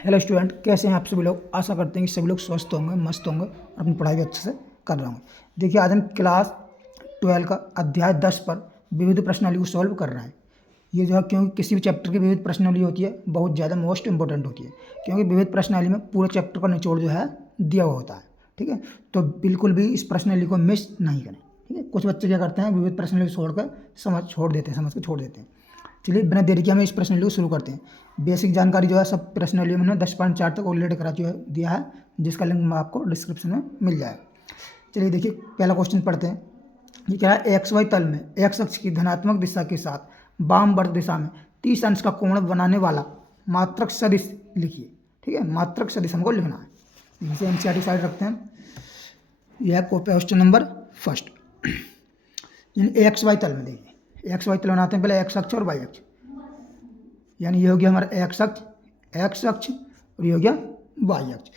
Hello student, कैसे हैं आप सभी लोग। आशा करते हैं कि सभी लोग स्वस्थ होंगे, मस्त होंगे और अपनी पढ़ाई भी अच्छे से कर रहे होंगे। देखिए, आज हम क्लास 12 का अध्याय 10 पर विविध प्रश्नावली को सॉल्व कर रहे हैं। ये जो है, क्योंकि किसी भी चैप्टर की विविध प्रश्नावली होती है, बहुत ज़्यादा मोस्ट इंपॉर्टेंट होती है, क्योंकि विविध प्रश्नावली में पूरे चैप्टर का निचोड़ जो है दिया हुआ होता है। ठीक है, तो बिल्कुल भी इस प्रश्नावली को मिस नहीं करें। ठीक है, कुछ बच्चे क्या करते हैं, विविध प्रश्नावली छोड़कर समझ के छोड़ देते हैं। चलिए, बिना देरी के हमें इस प्रश्नावली को शुरू करते हैं। बेसिक जानकारी जो है सब प्रश्नावली में 10.4 तक ऑलरेडी करा दिया है, जिसका लिंक मैं आपको डिस्क्रिप्शन में मिल जाएगा। चलिए देखिए, पहला क्वेश्चन पढ़ते हैं। ये क्या है, एक्स वाई तल में एक्स अक्ष की धनात्मक दिशा के साथ वामवर्त दिशा में 30 अंश का कोण बनाने वाला मात्रक सदिश लिखिए। ठीक है, मात्रक सदिश हमको लिखना है। इसे एनसीईआरटी साइड रखते हैं। यह क्वेश्चन नंबर फर्स्ट। यानी एक्स वाई तल में देखिए, एक्स वाई तल बनाते हैं पहले, एक्स अक्ष और वाई अक्ष। यानी ये हो गया हमारा एक्स अक्ष और ये हो गया वाई अक्ष।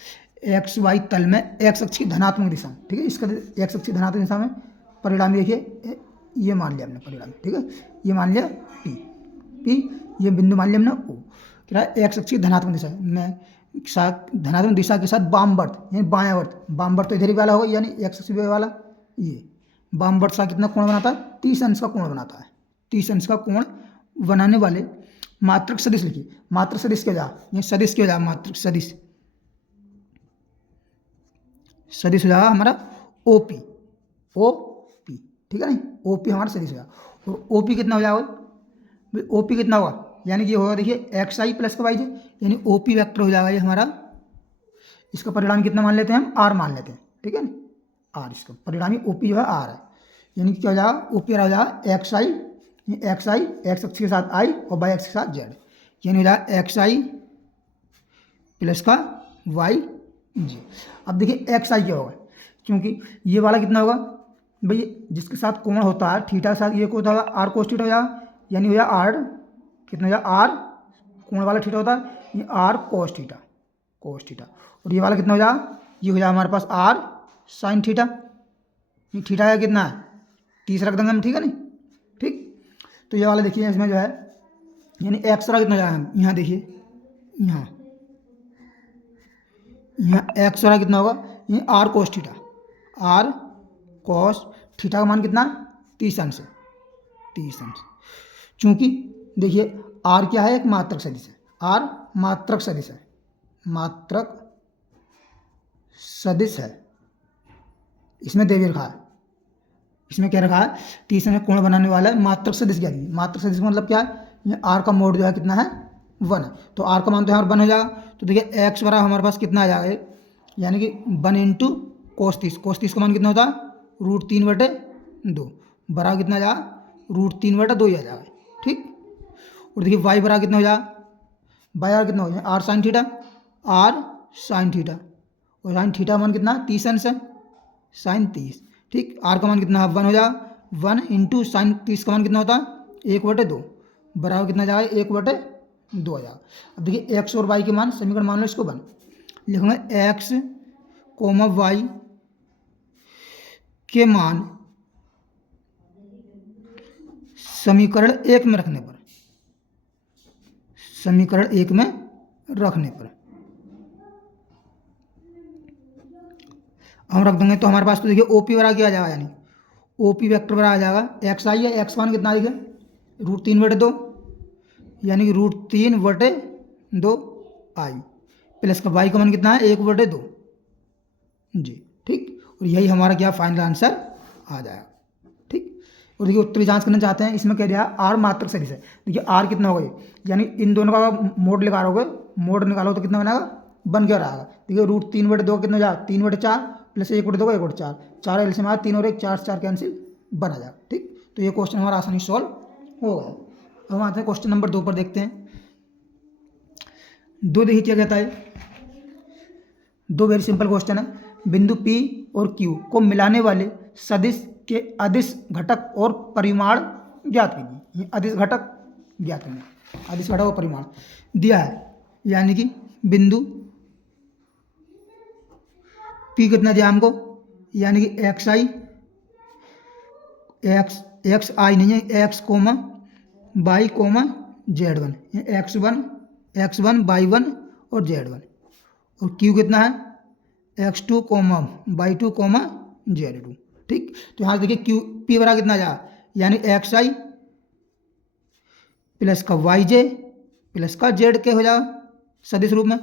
एक्स वाई तल में एक्स अक्ष की धनात्मक दिशा में, ठीक है, इसका एक्स अक्ष की धनात्मक दिशा में परिणाम देखिए, ये मान लिया हमने परिणाम। ठीक है, ये मान लिया पी, ये बिंदु मान लिया हमने ओ। क्या है, एक्स अक्ष की धनात्मक दिशा में धनात्मक दिशा के साथ वामवर्त यानी बायावर्त, वामवर्त तो इधर ही वाला होगा, यानी एक्स अक्ष वाला ये वामवर्त सा कितना कोण बनाता है, 30 अंश का कोण बनाता है। 30 अंश का कोण बनाने वाले मात्रक सदिश लिखिए। मात्रक सदिश क्या जाएगा, ये सदिश क्या जाएगा, मात्रक सदिश हो जाएगा हमारा ओपी। ठीक है, नहीं ओपी हमारा सदिश हो जाएगा। और ओपी कितना हो जाएगा, ओपी कितना होगा, यानी ये होगा देखिए एक्स आई प्लस का वाई जे, यानी ओपी वेक्टर हो जाएगा ये हमारा। इसका परिणाम कितना मान लेते हैं हम, आर मान लेते हैं। ठीक है ना, आर, इसका परिणामी ओपी जो है आर है। यानी क्या हो जाएगा, ओपी हो जाएगा एक्स आई एक्स अक्ष के साथ आई और वाई अक्ष के साथ जेड, यानी हो जाएगा एक्स आई प्लस का वाई जी। अब देखिए एक्स आई क्या होगा, क्योंकि ये वाला कितना होगा भाई, जिसके साथ कोण होता है थीटा के साथ, ये कोण होगा आर कोस थीटा हो जाएगा, यानी हो जाएगा आर कितना हो जाएगा, आर कोण वाला थीटा होता है, ये आर कोस थीटा। और ये वाला कितना हो जाएगा, ये हो जाएगा हमारे पास आर साइन थीटा। ये थीटा है कितना है, 30 रख देंगे हम। ठीक है नहीं, ठीक। तो ये वाला देखिए, इसमें जो है यानी एक्स वाला कितना जाएगा, यहाँ देखिए, यहाँ एक्स वाला कितना होगा, ये R cos theta. R cos theta का मान कितना, 30 अंश है, 30 अंश। चूंकि देखिए आर क्या है, एक मात्रक सदिश है, आर मात्रक सदिश है, मात्रक सदिश है। इसमें देवी रखा है, इसमें क्या रखा है, 30 अंश कोण बनाने वाला है मात्रक सदिश। क्या दी, मात्रक सदिश का मतलब क्या है, ये आर का मोड जो है कितना है, 1 है। तो आर का मान तो यहाँ 1 हो जाएगा। तो देखिए एक्स बराबर हमारे पास कितना आ जाएगा, यानी कि 1 इंटू कोस 30। कोस 30 का मान कितना होता है, √3/2 बराबर कितना आ जाएगा, √3/2 ही आ जाएगा। ठीक। और देखिए वाई बराबर कितना हो जाएगा, वाई आर कितना हो जाएगा, आर साइन थीटा, और साइन थीटा मान कितना, 30 अंश है, साइन 30। ठीक, आर का मान कितना है, 1 हो जाएगा। 1 इंटू साइन 30 का मान कितना होता है, 1/2 बराबर कितना जाएगा, 1/2 आ जाएगा। अब देखिए एक्स और वाई के मान, समीकरण मान लो इसको 1, लिखूंगा एक्स कोमा वाई के मान समीकरण 1 में रखने पर, हम रख देंगे। तो हमारे पास तो देखिए ओपी बराबर क्या आ जाएगा, यानी ओपी वेक्टर बराबर आ जाएगा एक्स आई है, एक्स मान कितना देखिए, √3/2, यानी कि √3/2 आई प्लस का वाई का मान कितना है, 1/2 जी। ठीक, और यही हमारा क्या फाइनल आंसर आ जाएगा। ठीक, और देखिए उत्तरी जांच करना चाहते हैं, इसमें कह दिया आर मात्रक सदिश है। देखिए आर कितना होगा, यानी इन दोनों का मोड निकालोगे, मोड निकालो तो कितना बनेगा, बन क्या रहेगा, देखिए √3/2 कितना हो जाएगा, 3/4 प्लस 1/2 का 1/4, 4 एलसीएम आया, 3 और 1 4 4 कैंसिल बना जाएगा। ठीक, तो ये क्वेश्चन हमारा आसानी सॉल्व हो गया। अब हम आते हैं क्वेश्चन नंबर 2 पर, देखते हैं। 2 देखिए क्या कहता है, 2 वेरी सिंपल क्वेश्चन है। बिंदु P और Q को मिलाने वाले सदिश के अदिश घटक और परिमाण ज्ञात कीजिए। अदिश घटक ज्ञात करना, अदिश घटक और परिमाण दिया है, यानी कि बिंदु P कितना दिया हमको, यानी कि एक्स आई नहीं है, x Y Z1, X1 Y1 और Z1। और Q कितना है X2 coma Y2 coma Z2। ठीक, तो यहाँ से देखिए Q P बराबर कितना जाएगा, यानी XI प्लस का YJ प्लस का ZK हो जाएगा सदिश रूप में।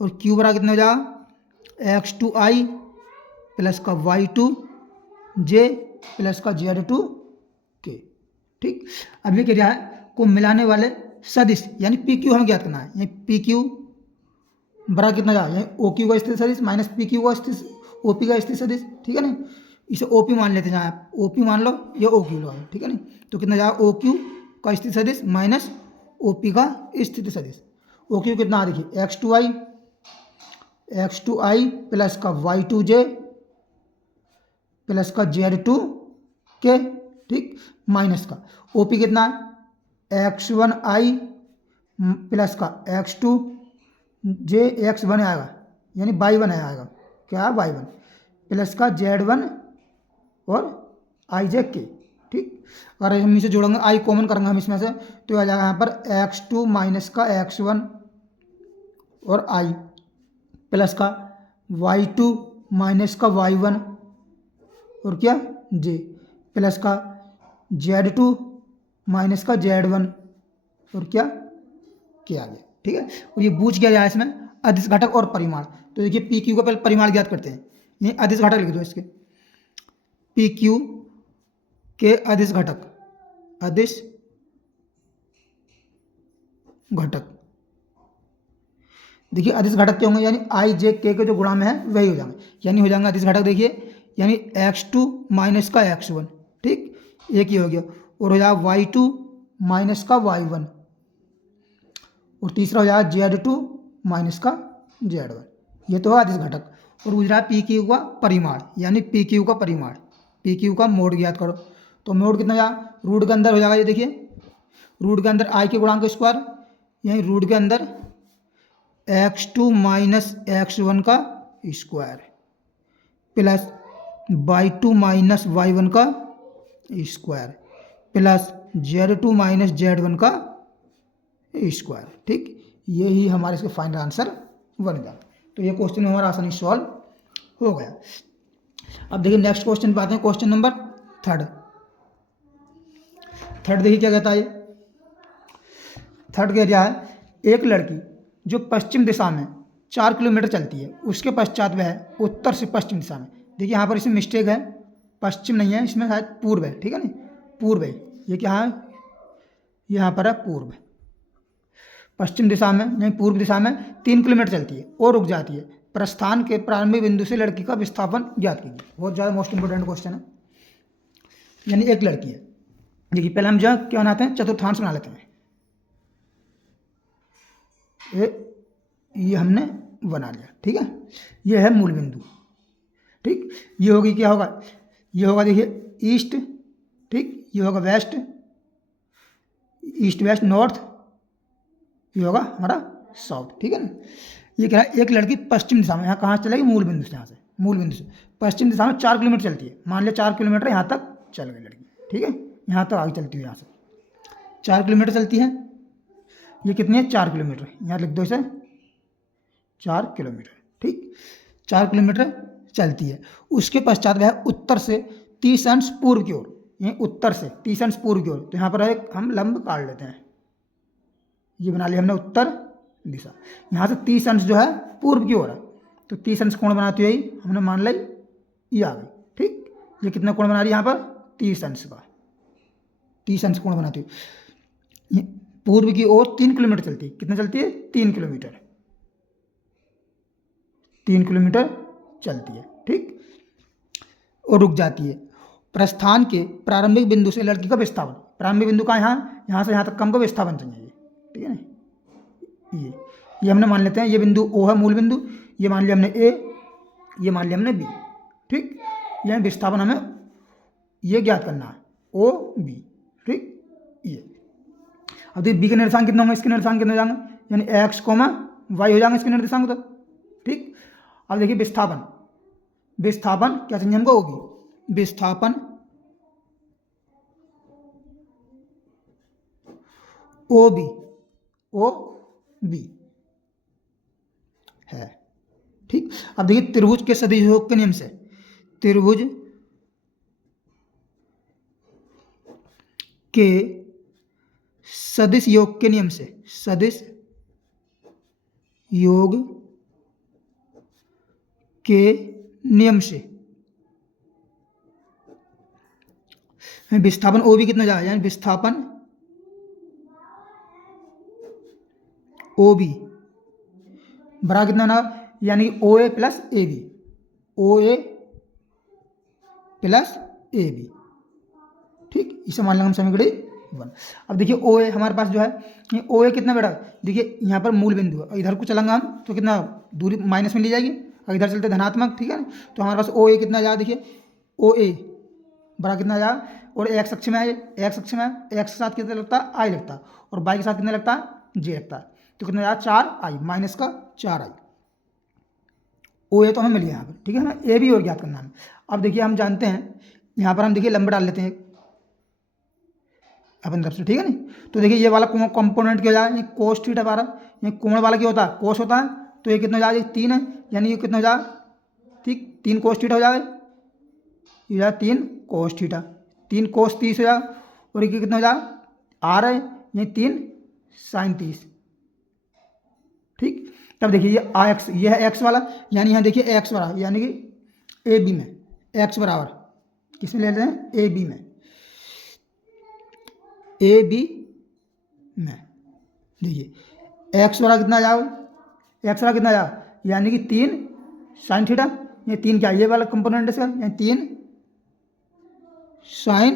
और Q बराबर कितना हो जाएगा X2I प्लस का Y2J प्लस का Z2K। ठीक, अब ये क्या है को मिलाने वाले सदिश यानी PQ हमें ज्ञात करना है। यानी PQ बराबर कितना जाएगा, यानी OQ का स्थिर सदिश माइनस PQ का स्थिर OP का स्थिर सदिश। ठीक है ना, इसे OP मान लेते हैं, आप OP मान लो या OQ लो, ठीक है ना। तो कितना जाएगा OQ का स्थिर सदिश माइनस OP का स्थिर सदिश। OQ कितना आ देखिए X2I प्लस का Y2J प्लस का Z2K। ठीक, माइनस का OP कितना X1I प्लस का X2J X1 आएगा यानी Y1 आएगा, क्या Y1 प्लस का Z1 और IJK। ठीक, अगर हम इसे जोड़ेंगे I कॉमन करेंगे हम इसमें से, तो आ जाएगा यहाँ पर X2 माइनस का X1 और I प्लस का Y2 माइनस का Y1 और क्या J प्लस का Z2 माइनस का Z1 और क्या आ गया। ठीक है, और ये बूझ गया जाए इसमें अदिश घटक और परिमाण। तो देखिए PQ का पहले परिमाण ज्ञात करते हैं, ये अदिश घटक लिख दो इसके, PQ के अदिश घटक देखिए अदिश घटक क्या होंगे, यानी IJK के जो गुणा में है वही हो जाएंगे, यानी हो जाएंगे अदिश घटक देखिए यानी X2 माइनस का X1। ठीक, एक ही हो गया, और हो जाएगा Y2 माइनस का Y1 और तीसरा हो जाएगा Z2 माइनस का Z1। ये तो है अदिश घटक। और गुजरा PQ का परिमाण, यानी PQ का परिमाण, PQ का मोड ज्ञात करो। तो मोड कितना जाएगा, रूट के अंदर हो जाएगा, ये देखिए रूट के अंदर I के गुणांक स्क्वायर, यानी रूट के अंदर X2 माइनस X1 का square plus Y2 minus Y1 का square plus Z2 minus Z1 का स्क्वायर। ठीक, यही हमारे इसके फाइनल आंसर बन गया। तो ये क्वेश्चन हमारा आसानी सॉल्व हो गया। अब देखिए नेक्स्ट क्वेश्चन पे आते हैं, क्वेश्चन नंबर थर्ड देखिए क्या कहता है। थर्ड क्या है, एक लड़की जो पश्चिम दिशा में 4 किलोमीटर चलती है, उसके पश्चात वह उत्तर से पश्चिम दिशा में, देखिए यहाँ पर इसमें मिस्टेक है, पश्चिम नहीं है इसमें, शायद पूर्व है। ठीक है ना, पूर्व है, ये क्या है यहाँ पर है पूर्व, पश्चिम दिशा में नहीं पूर्व दिशा में 3 किलोमीटर चलती है और रुक जाती है। प्रस्थान के प्रारंभिक बिंदु से लड़की का विस्थापन ज्ञात कीजिए। बहुत ज़्यादा मोस्ट इंपोर्टेंट क्वेश्चन है। यानी एक लड़की है, देखिए पहले हम जो क्या बनाते हैं, चतुर्थांश बना लेते हैं। ये हमने बना लिया। ठीक है, ये है मूल बिंदु। ठीक, ये होगी क्या होगा, ये होगा देखिए ईस्ट। ठीक, ये होगा वेस्ट, ईस्ट वेस्ट नॉर्थ, ये होगा हमारा साउथ। ठीक है ना, ये क्या है, एक लड़की पश्चिम दिशा में, यहाँ कहाँ से चलेगी, मूल बिंदु से, यहाँ से मूल बिंदु से पश्चिम दिशा में 4 किलोमीटर चलती है। मान लिया 4 किलोमीटर यहाँ तक चल गई लड़की। ठीक है, यहाँ तक आगे चलती है, यहाँ से 4 किलोमीटर चलती है। ये कितनी है, 4 किलोमीटर, यहाँ लिख दो इसे 4 किलोमीटर। ठीक, 4 किलोमीटर चलती है। उसके पश्चात वह उत्तर से 30 अंश पूर्व की ओर, ये उत्तर से 30 अंश पूर्व की ओर, तो यहाँ पर एक हम लंब काट लेते हैं, ये बना लिया हमने उत्तर दिशा। यहाँ से 30 अंश जो है पूर्व की ओर है, तो 30 अंश कोण बनाती है हमने मान ली, ये आ गई। ठीक, ये कितना कोण बना रही है यहाँ पर, 30 अंश का, 30 अंश कोण बनाती है। पूर्व की ओर 3 किलोमीटर चलती है, कितना चलती है, 3 किलोमीटर, 3 किलोमीटर चलती है। ठीक, और रुक जाती है। प्रस्थान के प्रारंभिक बिंदु से लड़की का विस्थापन, प्रारंभिक बिंदु का यहाँ से यहाँ तक कम का विस्थापन चाहिए। ठीक है ना, ये हमने मान लेते हैं, ये बिंदु O है मूल बिंदु, ये मान लिया हमने A, ये मान लिया हमने B। ठीक, यह विस्थापन हमें ये ज्ञात करना है, OB। ठीक, ये अब देखिए B के निर्देशांक कितना होंगे, इसके निर्देशांक कितने जाएंगे, यानी X, Y हो जाएंगे इसके निर्देशांक तो। ठीक, अब देखिए विस्थापन क्या चाहिए हमको, OB, विस्थापन OB है। ठीक, अब देखिए त्रिभुज के सदिश योग के नियम से, त्रिभुज के सदिश योग के नियम से, सदिश योग के नियम से विस्थापन ओ बी कितना जाएगा, यानी विस्थापन ओ बी बराबर कितना ना, यानी O A plus A B, O A plus A B. ठीक, इसे मान लेंगे हम समीकरण 1। अब देखिए ओ ए हमारे पास जो है, ये ओ ए कितना बेटा, देखिए यहाँ पर मूल बिंदु है, इधर को चलेंगे हम तो कितना दूरी माइनस में ली जाएगी, और इधर चलते धनात्मक। ठीक है ना, तो हमारे पास ओ ए कितना जाएगा, देखिए ओ ए बड़ा कितना जाएगा, और एक्स अक्ष में है, एक्स अक्ष में एक्स के साथ कितना लगता है, आई लगता है, और वाई के साथ कितना लगता है, जे लगता है, तो कितना जाएगा 4i माइनस का 4i। ओ ए तो हमें मिल गया यहाँ पर। ठीक है ना, ए भी और ज्ञात करना है। अब देखिए हम जानते हैं यहाँ पर हम देखिए लंबा डाल लेते हैं अपन तरफ से। ठीक है नहीं, तो देखिए ये वाला कंपोनेंट क्या हो जाएगा, ये कोस थीटा 12, ये कोण वाला क्या होता है, कोस होता है, तो ये कितना हो जाएगा, 3 है, यानी ये कितना हो जाएगा, ठीक 3 कोस थीटा हो जाएगा, ये जाएगा 3 कोस थीटा, 3 कोस 30 हो जाएगा, और ये कितना हो जाएगा, आर है, ये 3 साइन 30। ठीक, तब देखिए ये आ एक्स, ये है एक्स वाला, यानी यहाँ देखिए एक्स बराबर, यानी कि ए बी में एक्स बराबर किसमें ले लेते हैं, ए बी में, ए बी में देखिए एक्स वाला कितना जाओ, एक्स वाला कितना जाओ, यानी कि 3 साइन थीटा, ये 3 क्या, ये वाला कंपोनेंट इसका, यानी 3 साइन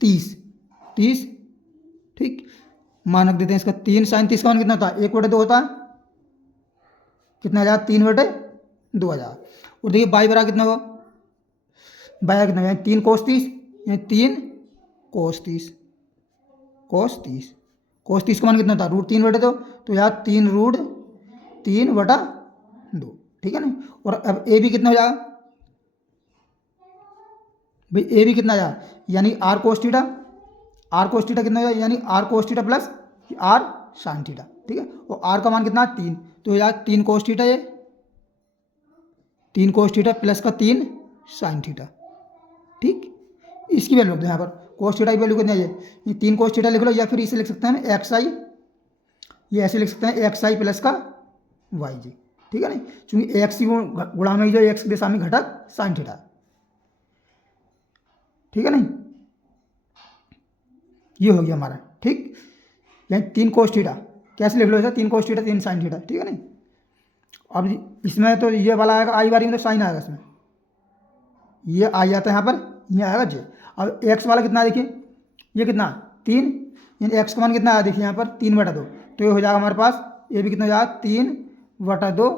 30। ठीक, मानक देते हैं इसका, 3 साइन 30 का मान कितना होता है, 1/2 होता है, कितना आ जाएगा, 3/2 आ जाएगा। और देखिए बाई बराबर कितना हुआ, बाई कितना, यानी 3 कोस 30, यानी 3 कोस 30, कोस 30, कोस 30 का मान कितना होता है, √3/2, तो यार 3√3/2। ठीक है ना, और अब ए भी कितना हो जाएगा भाई, ए भी कितना आ जाएगा, यानी R cos theta, R cos theta कितना हो जाएगा, यानी R cos theta plus R sine theta. ठीक है, और आर का मान कितना है 3, तो यार 3 कोस थीटा, ये 3 कोस थीटा प्लस का 3 साइन थीटा। ठीक, इसकी वैल्यू रखते हैं यहाँ पर, कोस थीटा की वैल्यू कितनी है, ये 3 कोस थीटा लिख लो, या फिर इसे लिख सकते हैं हम एक्स आई, ये ऐसे लिख सकते हैं एक्स आई प्लस का वाई जी। ठीक है ना, क्योंकि एक्स गुणा में जो एक्स की दिशा में घटक साइन थीटा। ठीक है नहीं, ये हो गया हमारा। ठीक, यानी 3 कोस थीटा कैसे लिख लो, ऐसा 3 कोस थीटा 3 साइन थीटा। ठीक है नहीं, अब इसमें तो ये वाला आएगा आई बारी में, तो साइन आएगा इसमें, ये आई आता है यहाँ पर, ये आएगा जे। अब एक्स वाला कितना है, देखिए ये कितना 3, यानी एक्स का मान कितना आया, देखिए यहाँ पर 3/2, तो ये हो जाएगा हमारे पास, ये भी कितना हो जाएगा 3/2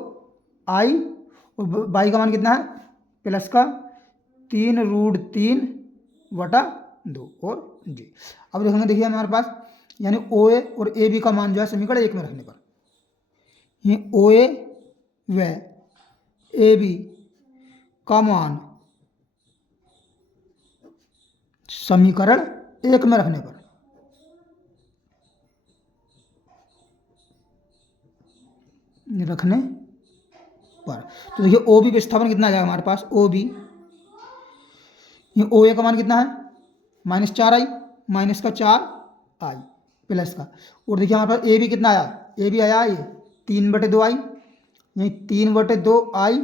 आई, और बाई का मान कितना है, प्लस का 3√3/2 और जी। अब देखेंगे, देखिए हमारे पास, यानी ओ ए और ए बी का मान जो है समीकरण 1 में रखने पर, ये ओ ए व ए बी का मान समीकरण 1 में रखने पर, तो देखिए ओ बी विस्थापन कितना आ जाएगा हमारे पास, ओ बी, ये ओ ए का मान कितना है, -4i माइनस का 4i प्लस का, और देखिए हमारे पास ए बी कितना आया, ए बी आया ये 3/2i, यही 3/2i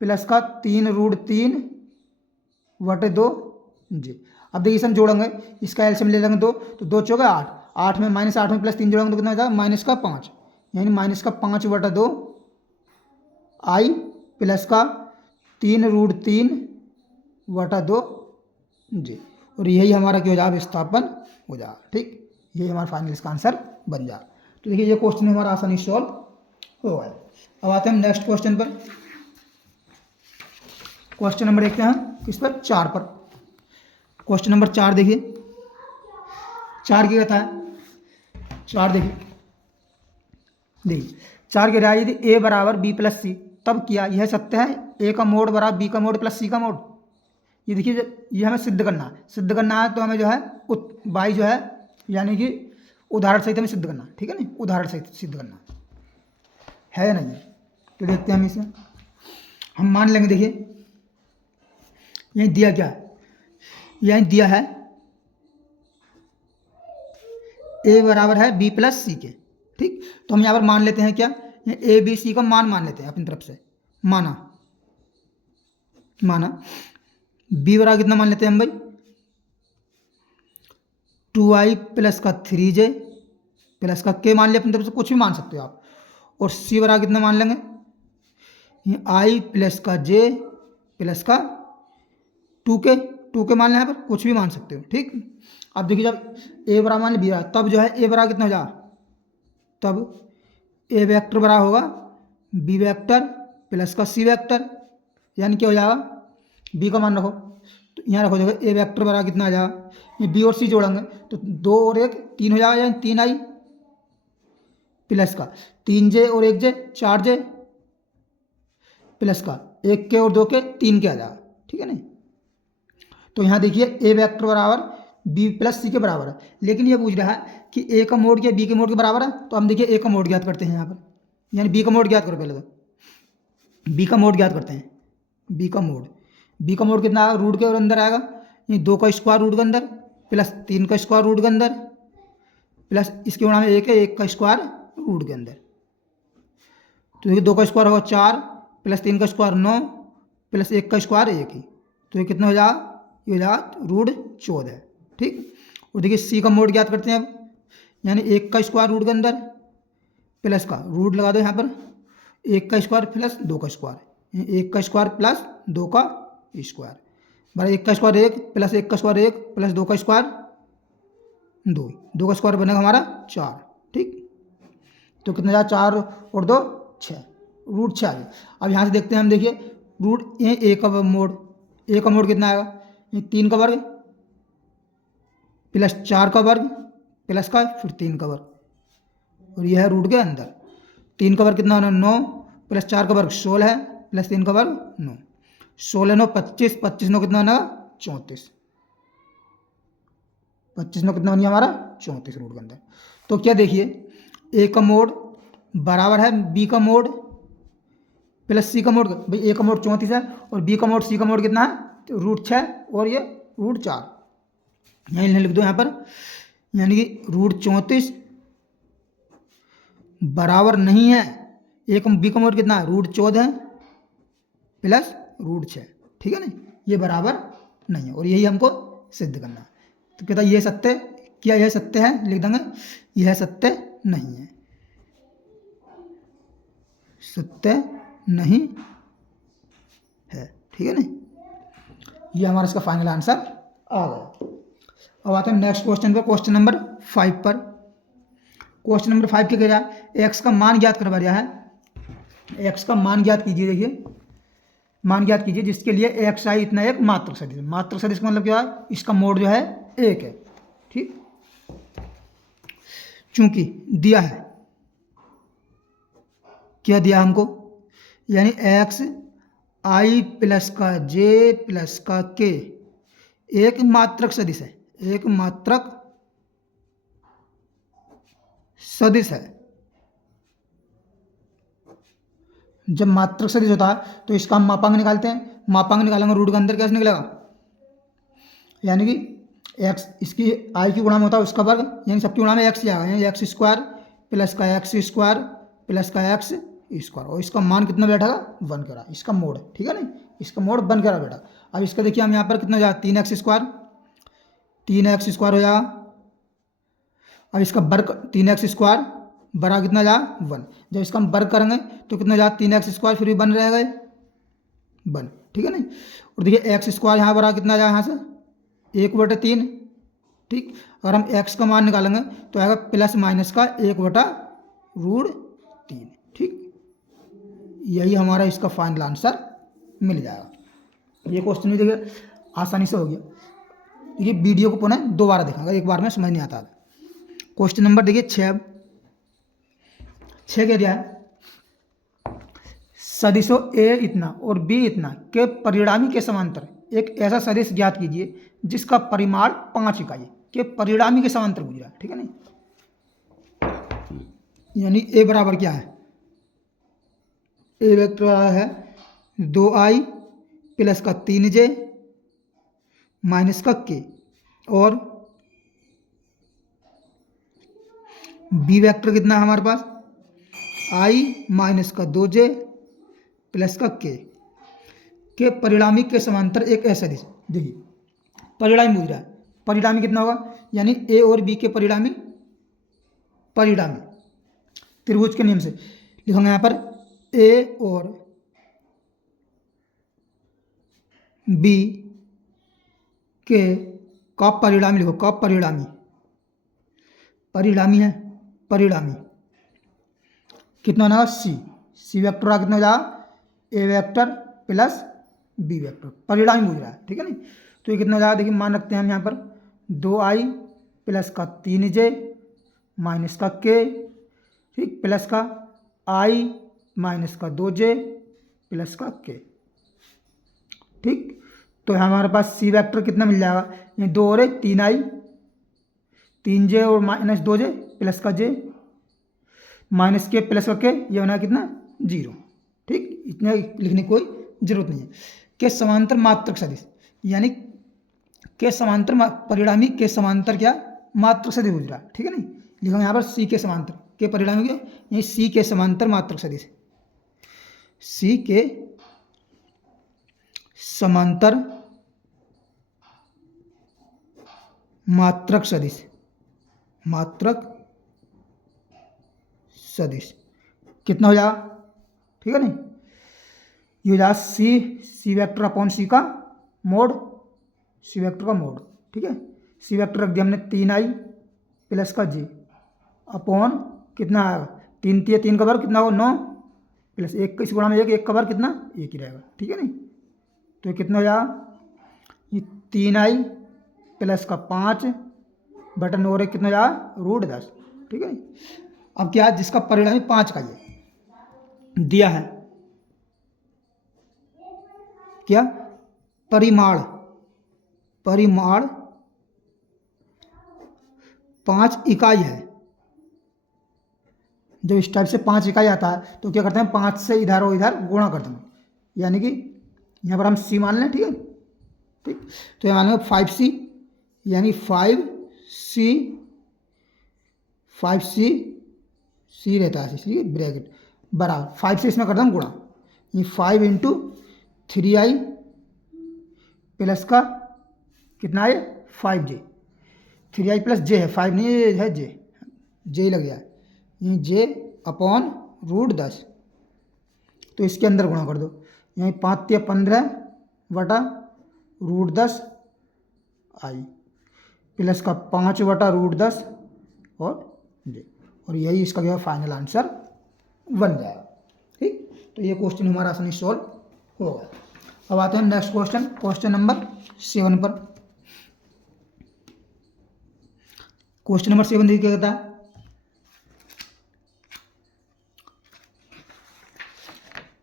प्लस का 3√3/2 जी। अब देखिए इसे हम जोड़ेंगे, इसका एलसीएम ले लेंगे 2, तो 2 चौके 8, 8 में -8 में +3 जोड़ेंगे तो कितना हो जाएगा, -5, यानी -5/2 आई प्लस का 3√3/2 जी। और यही हमारा क्या हो जाएगा, विस्थापन हो जाएगा। ठीक, यही हमारा फाइनल इसका आंसर बन जाएगा। तो देखिए ये क्वेश्चन हमारा आसानी सॉल्व हो गया। अब आते हैं हम नेक्स्ट क्वेश्चन पर। क्वेश्चन नंबर देखते हैं किस पर, 4 पर। क्वेश्चन नंबर 4 देखिए, 4 की कहता है, 4 देखिए 4 की राय यदि ए बराबर बी प्लस सी, तब किया यह सत्य है ए का मोड बराबर बी का मोड प्लस सी का मोड। ये देखिए, ये हमें सिद्ध करना है, सिद्ध करना है तो हमें जो है बाई जो है, यानी कि उदाहरण सहित हमें सिद्ध करना है। ठीक है ना, उदाहरण सहित सिद्ध करना है या नहीं, तो देखते हैं हम इसे, हम मान लेंगे, देखिए यही दिया क्या है, यही दिया है ए बराबर है बी प्लस सी के। ठीक, तो हम यहाँ पर मान लेते हैं क्या, ए बी सी का मान लेते हैं अपनी तरफ से, माना बी बराबर कितना मान लेते हैं हम भाई, 2i प्लस का 3j प्लस का k मान लिया अपनी तरफ से, कुछ भी मान सकते हो आप। और c बराबर कितना मान लेंगे, i प्लस का j प्लस का 2k मान लें, यहाँ पर कुछ भी मान सकते हो। ठीक, अब देखिए जब a बराबर मान लिया तब जो है a बराबर कितना हो जाएगा, तब a वेक्टर बराबर होगा b वेक्टर प्लस का c वेक्टर, यानी क्या हो जाएगा, b का मान रखो, तो यहाँ रखो, देखो a वेक्टर बराबर कितना आ जाएगा, ये b और c जोड़ेंगे तो 2 और 1 3 हो जाएगा, यानी 3i प्लस का 3j और 1j 4j प्लस का 1k और 2k 3k आ जाएगा। ठीक है नहीं, तो यहाँ देखिए a वेक्टर बराबर b प्लस सी के बराबर है, लेकिन ये पूछ रहा है कि a का मोड क्या b के मोड के बराबर है, तो हम देखिए a का मोड ज्ञात करते हैं यहाँ पर, यानी b का मोड ज्ञात करो, पहले तो b का मोड ज्ञात करते हैं। b का मोड कितना आएगा, रूट के और अंदर आएगा, ये 2 का स्क्वायर रूट के अंदर प्लस 3 का स्क्वायर रूट के अंदर प्लस इसके गुणा में 1 है, 1 का स्क्वायर रूट के अंदर, तो देखिए 2 का स्क्वायर होगा 4 प्लस 3 का स्क्वायर 9 प्लस 1 का स्क्वायर 1 ही, तो ये कितना हो जाएगा, ये हो जाएगा रूट 14। ठीक, और देखिए सी का मोड ज्ञात करते हैं अब, यानी 1 का स्क्वायर रूट के अंदर प्लस का रूट लगा दो यहाँ पर, 1 का स्क्वायर प्लस 2 का स्क्वायर, 1 का स्क्वायर प्लस 2 का स्क्वायर बराबर 1 का स्क्वायर 1 प्लस 1 का स्क्वायर 1 प्लस 2 का स्क्वायर 2 का स्क्वायर बनेगा हमारा 4। ठीक, तो कितना जाएगा, 4 और 2 6, रूट 6 आ गया। अब यहाँ से देखते हैं हम, देखिए रूट ये ए का मोड कितना आएगा, ये 3 का वर्ग प्लस 4 का वर्ग प्लस का फिर 3 का वर्ग, और यह है रूट के अंदर, 3 का वर्ग कितना होना 9 प्लस 4 का वर्ग 16 प्लस 3 का वर्ग 9, 16 9 25, 25 9 कितना होना 34, 25 9 कितना बनिए हमारा 34 रूट के अंदर। तो क्या देखिए ए का मोड बराबर है बी का मोड प्लस सी का मोड, भाई ए का मोड 34 है और बी का मोड सी का मोड कितना है, तो रूट 6 और ये रूट 4, यहीं लिख दो यहाँ पर, यानी कि रूट 34 बराबर नहीं है, एक बी का मोड कितना है रूट 14 प्लस रूट 6। ठीक है ना, ये बराबर नहीं है, और यही हमको सिद्ध करना है। तो कहता ये सत्य, क्या यह सत्य है, लिख देंगे यह सत्य नहीं है, सत्य नहीं है। ठीक है ना, ये हमारा इसका फाइनल आंसर आ गया। अब आते हैं नेक्स्ट क्वेश्चन पर, क्वेश्चन नंबर 5 पर। क्वेश्चन नंबर 5 क्या कह रहा है, एक्स का मान ज्ञात करवा रहा है। एक्स का मान ज्ञात कीजिए, देखिए मान ज्ञात कीजिए जिसके लिए एक्स आई इतना एक मात्रक सदिश। मात्रक सदिश का मतलब क्या है, इसका मोड जो है 1 है। ठीक, चूंकि दिया है, क्या दिया हमको, यानी एक्स आई प्लस का जे प्लस का के एक मात्रक सदिश है, एक मात्रक सदिश है। जब मात्रक सदिश होता है तो इसका हम मापांक निकालते हैं, मापांक निकालेंगे रूट के अंदर कैसे निकलेगा, यानी कि एक्स इसकी आई की गुणा में होता है उसका वर्ग, यानी सबकी गुणा में एक्स ही आएगा, यानी एक्स स्क्वायर प्लस का एक्स स्क्वायर प्लस का एक्स स्क्वायर, और इसका मान कितना बैठेगा 1 के रहा, इसका मोड। ठीक है ना, इसका मोड 1 के रहा बेटा। अब इसका देखिए हम यहाँ पर कितना हो जाएगा 3x स्क्वायर हो जाएगा। अब इसका वर्ग 3x स्क्वायर बड़ा कितना जाएगा 1, जब इसका हम वर्ग करेंगे तो कितना जाएगा 3x स्क्वायर फिर भी 1 रहेगा 1। ठीक है ना, और देखिए एक्स स्क्वायर यहाँ बड़ा कितना जाएगा, यहाँ से 1/3। ठीक, अगर हम x का मान निकालेंगे तो आएगा प्लस माइनस का 1/√3। ठीक, यही हमारा इसका फाइनल आंसर मिल जाएगा। ये क्वेश्चन भी देखिए आसानी से हो गया। देखिए वीडियो को पुनः दोबारा देखा, एक बार में समझ नहीं आता। क्वेश्चन नंबर देखिए 6 कह दिया है, सदिशों ए इतना और बी इतना के परिणामी के समांतर एक ऐसा सदिश ज्ञात कीजिए जिसका परिमाण 5 इकाई के परिणामी के समांतर गुजरा। ठीक है ना, यानी ए बराबर क्या है, ए वेक्टर आया है 2i प्लस का 3j माइनस का k, और बी वेक्टर कितना है हमारे पास i माइनस का 2j प्लस का के परिणामी के समांतर एक ऐसा सदिश। देखिए परिणामी पूछ रहा है, परिणामी कितना होगा, यानी ए और बी के परिणामी त्रिभुज के नियम से लिखूंगा यहाँ पर ए और बी के का परिणामी लिखो, का परिणामी है, परिणामी कितना होगा सी वेक्टर का कितना हो जाएगा ए वेक्टर प्लस बी वेक्टर, परिणामी पूछ रहा है, ठीक है नहीं। तो ये कितना हो जाएगा, देखिए मान रखते हैं हम यहाँ पर 2i प्लस का 3j माइनस का k, ठीक, प्लस का i माइनस का 2j प्लस का k, ठीक। तो हमारे पास सी वेक्टर कितना मिल जाएगा, ये 2 और 3i 3j और माइनस 2j प्लस का j माइनस के प्लस का के, ये होना कितना 0, ठीक। इतना लिखने की कोई जरूरत नहीं है। के समांतर मात्रक सदिश, यानी के समांतर परिणामी के समांतर क्या मात्रक सदिश हो रहा है, ठीक है नहीं। लिखा यहाँ पर सी के समांतर के परिणामी के, यही सी के समांतर मात्रक सदिश, सी के समांतर मात्रक सदिश, कितना हो जाएगा, ठीक है नहीं। ये हो जाएगा सी वेक्टर अपॉन सी का मोड, सी वेक्टर का मोड, ठीक है। सी वेक्टर रख दिया हमने 3i प्लस का j अपॉन कितना आएगा 3 का वर्ग कितना होगा 9 प्लस 1 इस गुणा में 1 का वर्ग कितना 1 ही रहेगा, ठीक है नहीं। तो ये कितना हो जाएगा, ये 3i प्लस का 5 बटा 9 और 1 कितना हो जाएगा √10, ठीक है। अब क्या जिसका परिणामी 5 का ये दिया है, क्या परिमाण 5 इकाई है। जब इस टाइप से 5 इकाई आता है तो क्या करते हैं 5 से इधर और इधर गुणा करते हैं, यानी कि यहाँ पर हम सी मान लें, ठीक है, ठीक। तो ये मान लेंगे 5c, यानी 5c रहता है, ठीक है, ब्रैकेट बराबर 5 से इसमें करते हैं गुणा, ये 5 इंटू 3i प्लस का कितना है 5j, 3i प्लस j है 5 नहीं है j लग गया है, ये j अपॉन √10। तो इसके अंदर गुणा कर दो, यहीं 5 या 15 बटा √10 i प्लस का 5 बटा √10 और j, और यही इसका जो है फाइनल आंसर बन जाएगा, ठीक। तो ये क्वेश्चन हमारा आसानी सॉल्व होगा। अब आते हैं नेक्स्ट क्वेश्चन नंबर 7 पर। क्वेश्चन नंबर 7 देखिए क्या कहता है,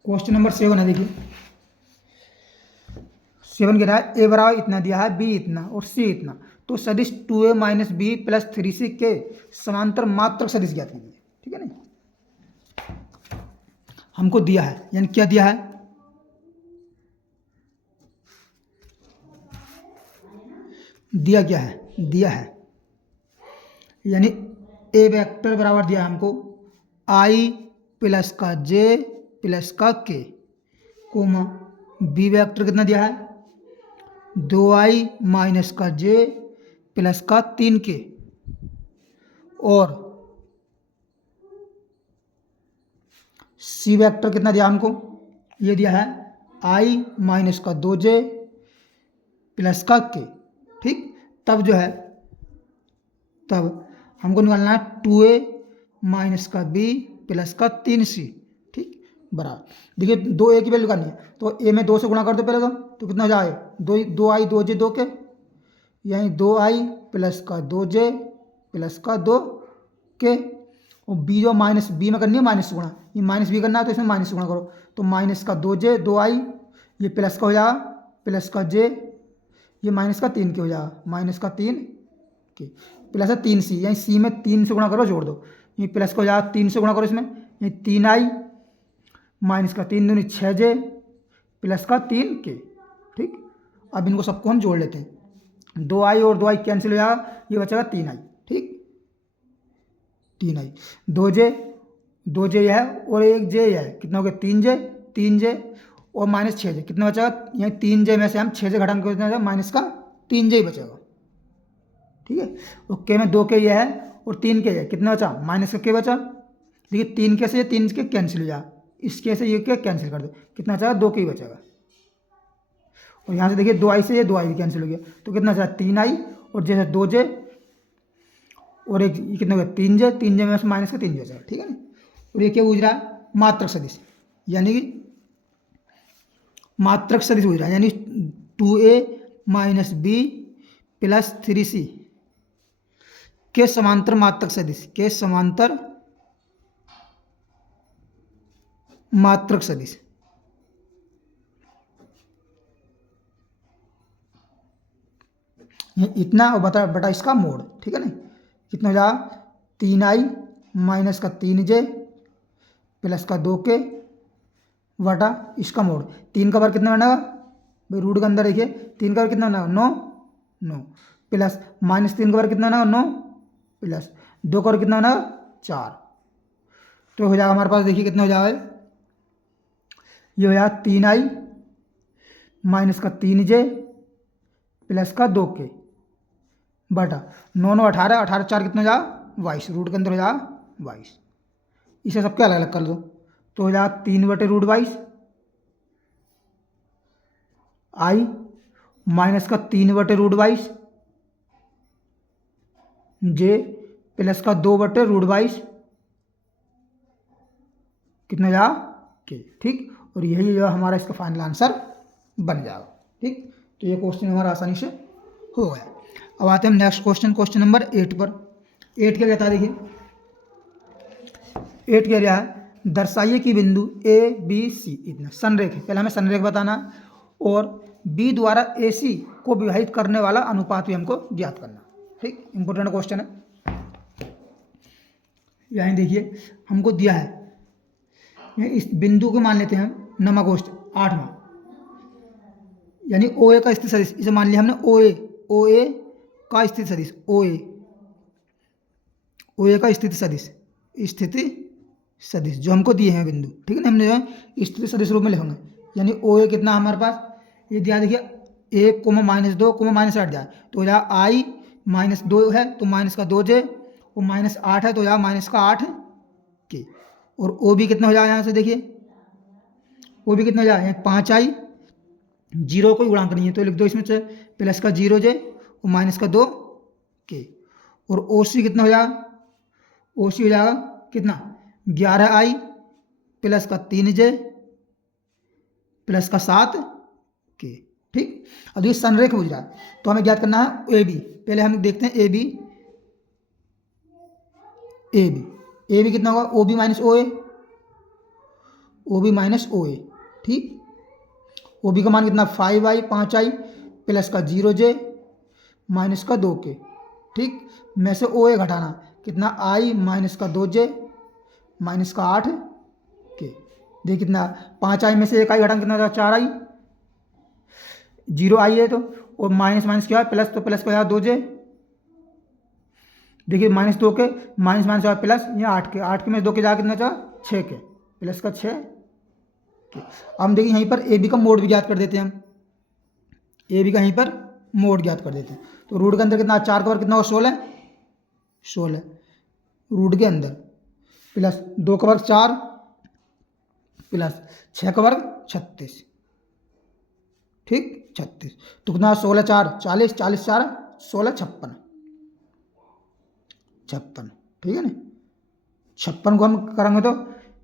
क्वेश्चन नंबर 7 है, देखिए 7 कह रहा है ए बराबर इतना दिया है, बी इतना और सी इतना, तो सदिश 2a minus B plus 3c के समांतर मात्रक सदिश ज्ञात कीजिए, ठीक है नहीं। हमको दिया है, यानी क्या दिया है, दिया है यानी ए वेक्टर बराबर दिया है हमको i प्लस का j प्लस का k, कोमा बी वेक्टर कितना दिया है 2i माइनस का j प्लस का 3k, और सी वेक्टर कितना दिया हमको, ये दिया है i माइनस का 2j प्लस का k, ठीक। तब जो है तब हमको निकालना है 2a माइनस का b प्लस का 3c, ठीक, बराबर। देखिए 2a की वैल्यू करनी है तो a में 2 से गुणा कर दो पहले तो कितना हो जाए 2i 2j 2k, यानी 2i प्लस का 2j प्लस का 2k, और b जो माइनस b में करनी है माइनस से गुणा, ये माइनस b करना है तो इसमें माइनस से गुणा करो, तो माइनस का 2j 2i, ये प्लस का हो जाएगा प्लस का j, ये माइनस का 3k हो जाएगा, माइनस का 3k प्लस है 3c, यानी c में 3 से गुणा करो जोड़ दो, ये प्लस का हो जाएगा 3 से गुणा करो इसमें, ये 3i माइनस का 3 दूनी 6j प्लस का 3k। ठीक, अब इनको सबको हम जोड़ लेते हैं। 2i और 2i कैंसिल हो जाएगा, ये बचेगा 3i। ठीक, 3i, 2j यह है और एक j यह है, कितना हो गया 3j और माइनस 6j, कितना बचेगा, यहाँ 3j में से हम 6j घटाएंगे कितना बचेगा, माइनस का 3j ही बचेगा। ठीक है, और k में 2k यह है और 3k है, कितना बचा, माइनस का k बचा। देखिए 3k से 3k कैंसिल हो जाए, इस k से ये k कैंसिल कर दो, कितना बचेगा, 2k ही बचेगा। और यहाँ से देखिए 2i से ये 2i भी कैंसिल हो गया, तो कितना बचा 3i और जैसे 2j और एक कितना हो गया 3j में से माइनस का 3j बचेगा। ठीक है ना, और ये क्या पूछ रहा है, मात्रक सदिश, यानी कि मात्रक सदिश पूछ रहा है, यानी 2a minus b plus 3c के समांतर मात्रक सदिश, के समांतर मात्रक सदिश। ये इतना और बटा इसका मोड। ठीक है ना, कितना हो जाएगा 3i माइनस का 3j प्लस का 2k बटा इसका मोड। 3 का वर्ग कितना बनेगा भाई, रूट के अंदर देखिए 3 का वर्ग कितना बनेगा 9 प्लस माइनस 3 का वर्ग कितना बनेगा 9 प्लस 2 का वर्ग कितना बनेगा 4। तो हो जाएगा हमारे पास, देखिए कितना हो जाएगा, ये हो जाएगा 3i माइनस का 3j प्लस का 2k बटा 9 9 18 18 4 कितना हो जाएगा 22, रूट के अंदर हो जाएगा 22। इसे सबके अलग अलग कर दो, तो हो जाएगा 3/√22 i माइनस का 3/√22 j प्लस का 2/√22 कितना हो जाएगा k। ठीक, और यही जो हमारा इसका फाइनल आंसर बन जाएगा। ठीक, तो ये क्वेश्चन हमारा आसानी से हो गया। अब आते हैं हम नेक्स्ट क्वेश्चन, क्वेश्चन नंबर 8 पर। 8 क्या कहता है, देखिए 8 कह रहा है, दर्शाइए कि बिंदु a b c इतना संरेख है, पहले हमें संरेख बताना और b द्वारा ac को विभाजित करने वाला अनुपात भी हमको ज्ञात करना। ठीक, इंपॉर्टेंट क्वेश्चन है। यहाँ देखिए हमको दिया है, इस बिंदु को मान लेते हैं हम नंबर क्वेश्चन 8वां, यानी OA का स्थिति सदिश, इसे मान लिया हमने OA का स्थिति सदिश, OA का स्थिति सदिश जो हमको दिए हैं बिंदु। ठीक है ना, हमने जो है स्थिति सदिश रूप में लिखेंगे, यानी OA कितना हमारे पास, ये दिया देखिए 1, -2, -8 दिया, तो हो जाएगा i -2 है तो माइनस का 2j और -8 है तो हो जाएगा माइनस का 8k। और OB कितना हो जाएगा, यहाँ से देखिए OB कितना हो जाएगा 5i, 0 कोई गुणांक नहीं है तो लिख दो इसमें से, प्लस का 0j और माइनस का 2k। और OC कितना हो जाएगा, OC हो जाएगा कितना 11i प्लस का 3j प्लस का 7k। ठीक, अब ये संरेख पूछ रहा है तो हमें ज्ञात करना है AB। पहले हम देखते हैं AB कितना होगा, OB माइनस OA। ठीक, OB का मान कितना 5i 5i प्लस का 0j माइनस का 2k। ठीक, में से OA घटाना, कितना i माइनस का 2j माइनस का 8k। देखिए कितना 5i में से 1i घटाना कितना होगा 4i, 0i है तो, और माइनस माइनस क्या है प्लस, तो प्लस का 2j, देखिए -2k माइनस माइनस प्लस, यहाँ 8k में 2k जाकर कितना चाहा 6k प्लस का 6k। अब हम देखिए यहीं पर AB का मोड भी ज्ञात कर देते हैं, हम AB का यहीं पर मोड ज्ञात कर देते हैं। तो रूट के अंदर कितना 4 का वर्ग कितना होगा 16 रूट के अंदर, प्लस 2 का वर्ग 4 प्लस 6 का वर्ग 36। ठीक, 36 तो कितना 16 4 40, 40 4 16 56। ठीक है ना, 56 को हम करेंगे तो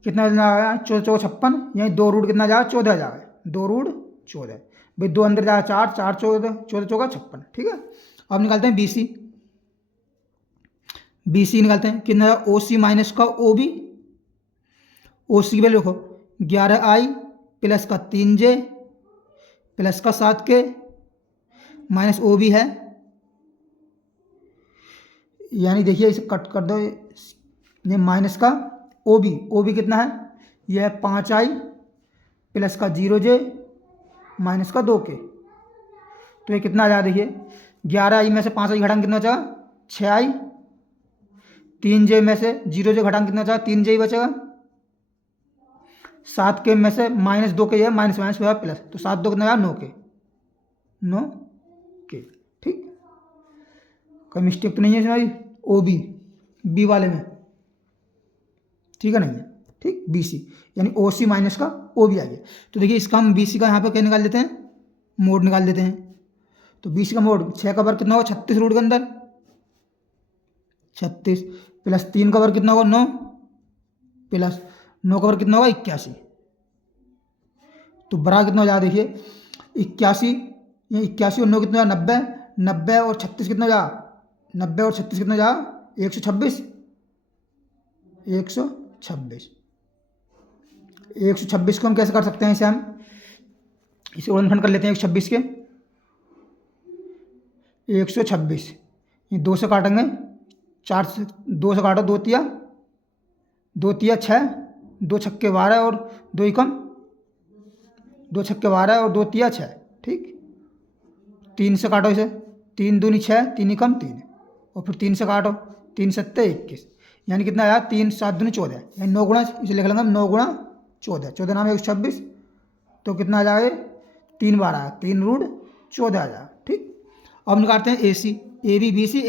कितना आएगा 14 56, यहीं 2 रूट कितना जाएगा 14 जाएगा, 2 रूट 14 भाई, 2 अंदर जाएगा 4 4 14 14 चौका 56। ठीक है, अब निकालते हैं BC निकालते हैं, कितना OC माइनस का OB, OC की वैल्यू लिखो 11i प्लस का 3j प्लस का 7k माइनस OB है, यानी देखिए इसे कट कर दो, ये माइनस का OB कितना है, यह है 5i प्लस का 0j माइनस का 2k। तो ये कितना आ जाएगा देखिए, 11i में से 5i घटाएंगे कितना बचेगा, 6i। 3j में से 0j घटाएंगे कितना बचेगा, 3j ही बचेगा। 7k में से माइनस 2k है, माइनस माइनस हुआ प्लस, तो 7 2 कितना आया, 9k। 9k ठीक। कोई मिस्टेक तो नहीं है हमारी ओ बी वाले में, ठीक है नहीं है, ठीक। BC यानी OC माइनस का OB आ गया। तो देखिए इसका हम BC का यहाँ पर क्या निकाल देते हैं, मोड निकाल देते हैं। तो BC का मोड 6 का वर्ग कितना होगा, 36 रूट के अंदर 36 प्लस 3 का वर्ग कितना होगा, 9 प्लस 9 का वर्ग कितना होगा, 81। तो बराबर कितना हो जाएगा देखिए, 81, ये 81 और 9 कितना होगा, 90। 90 और 36 कितना हो जाएगा, 90 और 36 कितना हो जाएगा, 126। 126 को हम कैसे कर सकते हैं, इसे हम इसे उलटफेर कर लेते हैं। 126 के 126 ये 2 से काटेंगे, 4 से 2 से काटो, 2 तिया 6, 2 छक्के 12 और 2 एकम 2 छक्के 12 और 2 तिया 6, ठीक। 3 से काटो इसे, 3 दूनी 6, 3 एकम 3 और फिर 3 से काटो, 3 सत्ते 21, यानी कितना आया, 3 7 दूनी 14, यानी 9 गुणा, इसे लिख लेंगे हम 9 गुणा 14, 14 नाम 126। तो कितना आ जाएगा, 3 बार आया, 3 रूट 14 आ जाएगा, ठीक। अब निकालते हैं AC, AB BC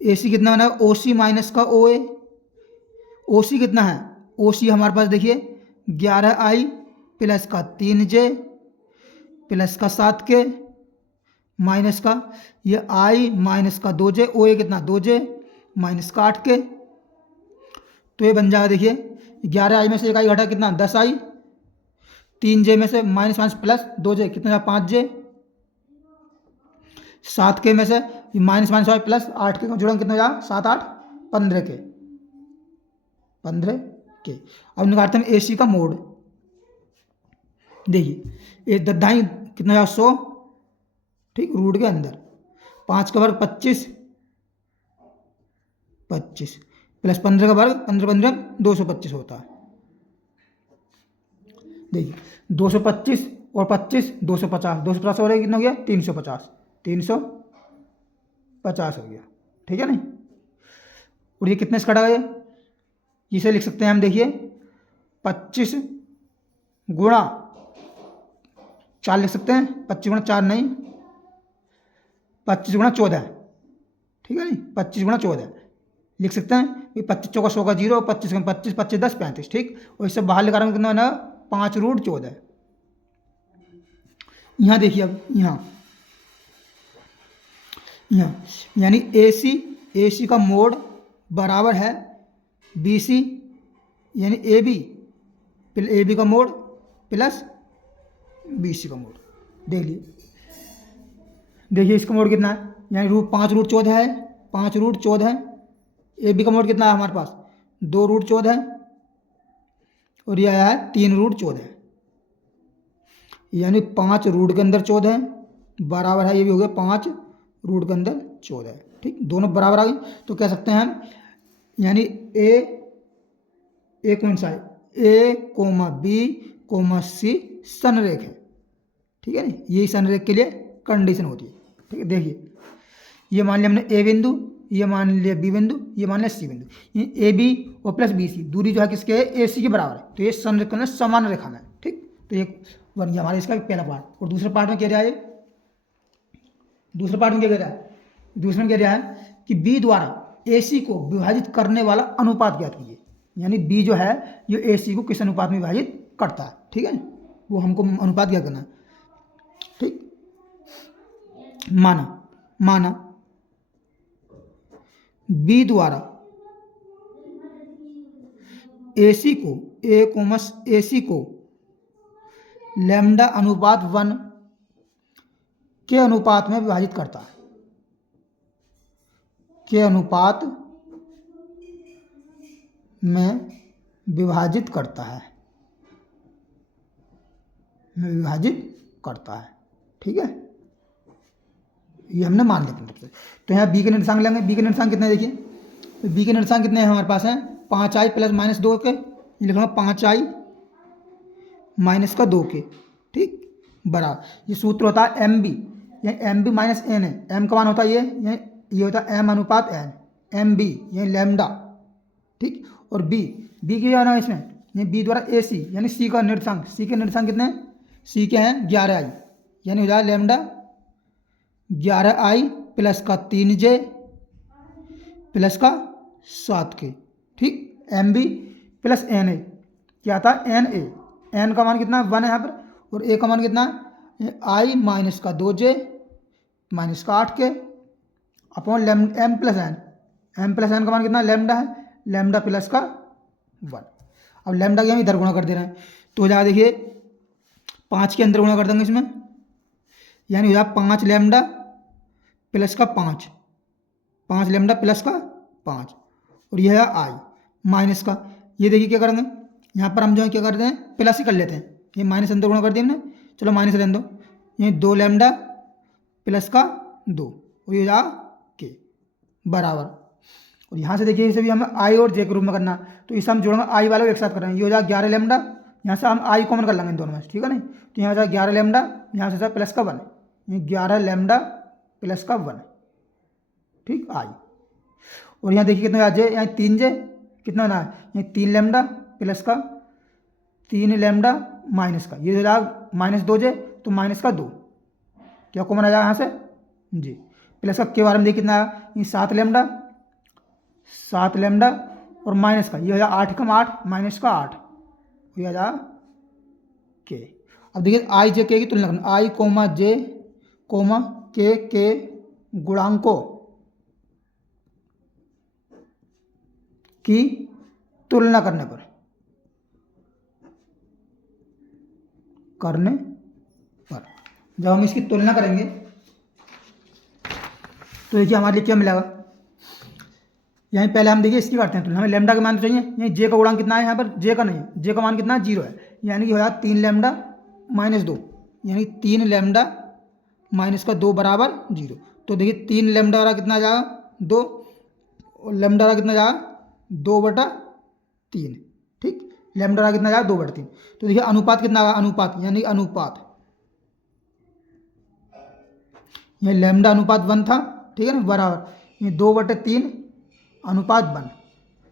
AC कितना बना, OC माइनस का OA। OC कितना है, OC हमारे पास देखिए 11i प्लस का 3j प्लस का 7k माइनस का ये i माइनस का 2j, OA कितना 2j माइनस का 8k। तो ये बन जाएगा देखिए, 11i में से 1i घटा कितना, 10i। 3j में से माइनस माइनस प्लस 2j कितना, 5j। 7k में से माइनस माइनस और प्लस 8k का जुड़ा कितना हो जाएगा, 7 8 15k। अब निकालते हैं AC का मोड। देखिए ये दद्दाई कितना जाएगा, 100, ठीक, रूट के अंदर 5 का वर्ग 25 प्लस 15 का वर्ग 15 15 225 होता है। देखिए 225 और 25 250, 250 हो रहा है, कितना हो गया, 350 350 हो गया, ठीक है नहीं। और ये कितने से कटा गया, इसे लिख सकते हैं हम, देखिए 25 गुणा 4 लिख सकते हैं, 25 गुणा 4 नहीं, 25 गुणा 14, ठीक है नहीं, 25 गुणा 14 लिख सकते हैं। ये 25 चौका 100 का 0, 25 का 25 25 10 35, ठीक। और इससे बाहर निकालेंगे कितना बना, 5 रूट 14। यहाँ देखिए, अब यहाँ यानी AC का मोड बराबर है BC यानी AB का मोड प्लस BC का मोड। देखिए इसका मोड कितना है, यानी 5 रूट 14 है, 5 रूट 14 है। AB का मोड कितना है हमारे पास, 2 रूट 14 है, और यह आया है 3 रूट 14, यानी 5 रूट के अंदर 14 है, बराबर है, ये भी हो गया 5 रूट के अंदर 14, ठीक। दोनों बराबर आ गई, तो कह सकते हैं हम, यानी ए कौन सा है, A, B, C संरेख है, ठीक है ना। यही संरेख के लिए कंडीशन होती है, ठीक है। देखिए ये मान लिया हमने A बिंदु, ये मान लिया B बिंदु, ये मान लिया C बिंदु, ये AB और प्लस BC दूरी जो है किसके है, AC के बराबर है, तो ये संरेख में समान रेखा में, ठीक। तो ये बन गया हमारा इसका पहला पार्ट। और दूसरे पार्ट में क्या रहा है, दूसरे पार्ट में क्या कह रहा है, दूसरे में कह रहा है कि B द्वारा AC को विभाजित करने वाला अनुपात ज्ञात कीजिए, यानी B जो है ये AC को किस अनुपात में विभाजित करता है, ठीक है, वो हमको अनुपात क्या करना है, ठीक। माना B द्वारा AC को लैम्डा अनुपात 1 के अनुपात में विभाजित करता है, के अनुपात में विभाजित करता है, ठीक है। ये हमने मान लिया अपनी तरफ से। तो यहाँ B के निर्देशांक लेंगे, B के निर्देशांक कितने देखिए, तो B के निर्देशांक कितने हैं हमारे पास हैं, 5i प्लस माइनस 2 के, ये लिखूँगा 5i माइनस का 2 के, ठीक, बराबर। ये सूत्र होता है एम बी, ये एम बी माइनस एन है। एम का मान होता है ये होता है एम अनुपात एन, एम बी ये लैम्डा, ठीक। और बी की जाना है इसमें, ये बी द्वारा ए सी, यानी सी का निर्देशांक, सी के निर्देशांक कितने हैं, सी के हैं 11 आई, यानी हो जाएगा लैम्डा 11 आई प्लस का 3 जे प्लस का 7 के, ठीक। M B plus N A, क्या था एन ए, एन का मान कितना 1 है यहाँ पर, और ए का मान कितना है आई माइनस का 2 जे माइनस का 8 के upon M plus N, M plus N का मान कितना लैम्डा है, लैम्डा प्लस का 1। अब लैम्डा की हम इधर गुणा कर दे रहे हैं, तो हो जाएगा देखिए 5 के अंदर गुणा कर देंगे इसमें, यानी हो जाएगा 5 लैम्डा प्लस का 5, 5 लैम्डा प्लस का 5, और यह है आई माइनस का, ये देखिए क्या करेंगे यहाँ पर हम जो है क्या करते हैं प्लस ही कर लेते हैं, ये माइनस अंदर गुणा कर दिया हमने, चलो माइनस रहने दो, ये 2 लैम्डा प्लस का 2, और ये जा के बराबर। और यहाँ से देखिए इसे भी हमें आई और जे के रूप में करना, तो इसे हम जोड़ेंगे आई वाले को एक साथ कर रहे हैं, ये हो जाएगा 11 लैम्डा, यहाँ से हम आई कॉमन कर लेंगे इन दोनों में, ठीक है नहीं, तो यहाँ हो जाएगा 11 लैम्डा, यहाँ से प्लस का 1, ये 11 लैम्डा प्लस का 1, ठीक आई। और यहाँ देखिए कितना जे, यहाँ 3 जे कितना ना है, ये 3 लैम्डा प्लस का 3 लैम्डा माइनस का, ये हो जाएगा माइनस 2 जे, तो माइनस का 2, क्या कॉमन आ जाएगा यहाँ से जी, प्लस का के बारे में देखिए कितना आया, ये 7 लैम्डा और माइनस का, ये हो जाएगा 8 कम 8 माइनस का 8, ये आ जाएगा के। अब देखिए आई जे के की तुलना करना, आई कोमा जे कोमा के गुणांकों की तुलना करने पर जब हम इसकी तुलना करेंगे तो देखिए हमारे लिए क्या मिलेगा, यहीं पहले हम देखिए इसकी करते हैं तुलना, हमें लैम्डा का मान तो चाहिए, यहीं जे का गुणांक कितना है, यहाँ पर जे का नहीं है, जे का मान कितना है 0 है, यानी कि हो जाएगा 3 लैम्डा माइनस 2, यानी 3 लैम्डा माइनस का 2 बराबर 0। तो देखिए 3 लैम्डा वाला कितना आ जाएगा 2, और लैम्डा वाला कितना जाएगा 2/3, ठीक, लैम्डा वाला कितना जाएगा 2/3। तो देखिए अनुपात कितना आएगा, अनुपात यानी अनुपात, ये लैम्डा अनुपात 1 था, ठीक है ना, बराबर ये 2/3 अनुपात 1,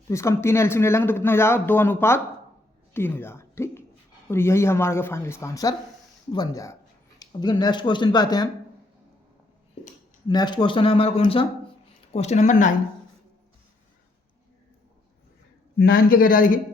तो इसका हम 3 एलसीएम ले लेंगे तो कितना हो जाएगा 2/3 हो जाएगा, ठीक। और यही हमारा फाइनल इसका आंसर बन जाएगा। अब देखिए नेक्स्ट क्वेश्चन पे आते हैं हम, नेक्स्ट क्वेश्चन है हमारा कौन सा, क्वेश्चन नंबर 9 के कह रहा है, देखिए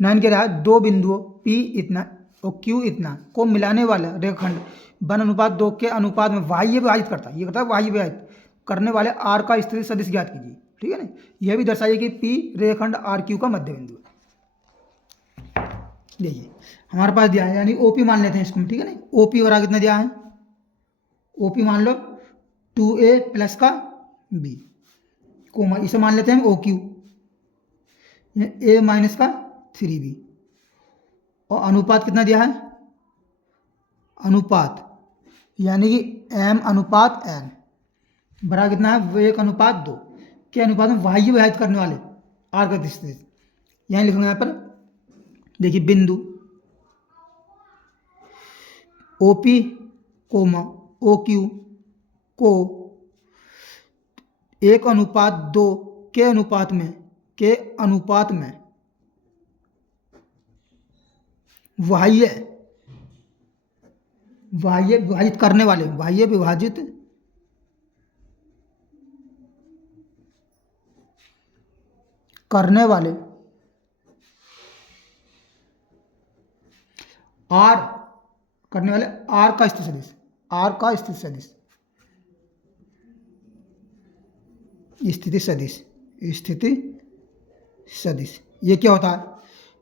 9 कह रहा है 2 बिंदुओं P इतना और Q इतना को मिलाने वाला रेखाखंड 1:2 के अनुपात में बाह्य विभाजित करता है, ये करता है बाह्य विभाजित करने वाले R का स्थिति सदिश ज्ञात कीजिए, ठीक है ना। यह भी दर्शाइए कि P रेखाखंड RQ का मध्य बिंदु है। देखिए हमारे पास दिया है, यानी OP मान लेते हैं इसको, ठीक है ना, OP बराबर कितना दिया है, OP मान लो 2A प्लस का B कोमा, इसे मान लेते हैं OQ, A माइनस का 3B, और अनुपात कितना दिया है, अनुपात यानी कि M अनुपात N बराबर कितना है 1:2 के अनुपात में बाह्य विभाजित करने वाले R का स्थिति, यहाँ लिखूंगा यहाँ पर देखिए बिंदु OP कोमा OQ को 1:2 के अनुपात में बाह्य विभाजित करने वाले, बाह्य विभाजित करने वाले R करने वाले R का स्थिति सदिश, R का स्थिति सदिश ये क्या होता है,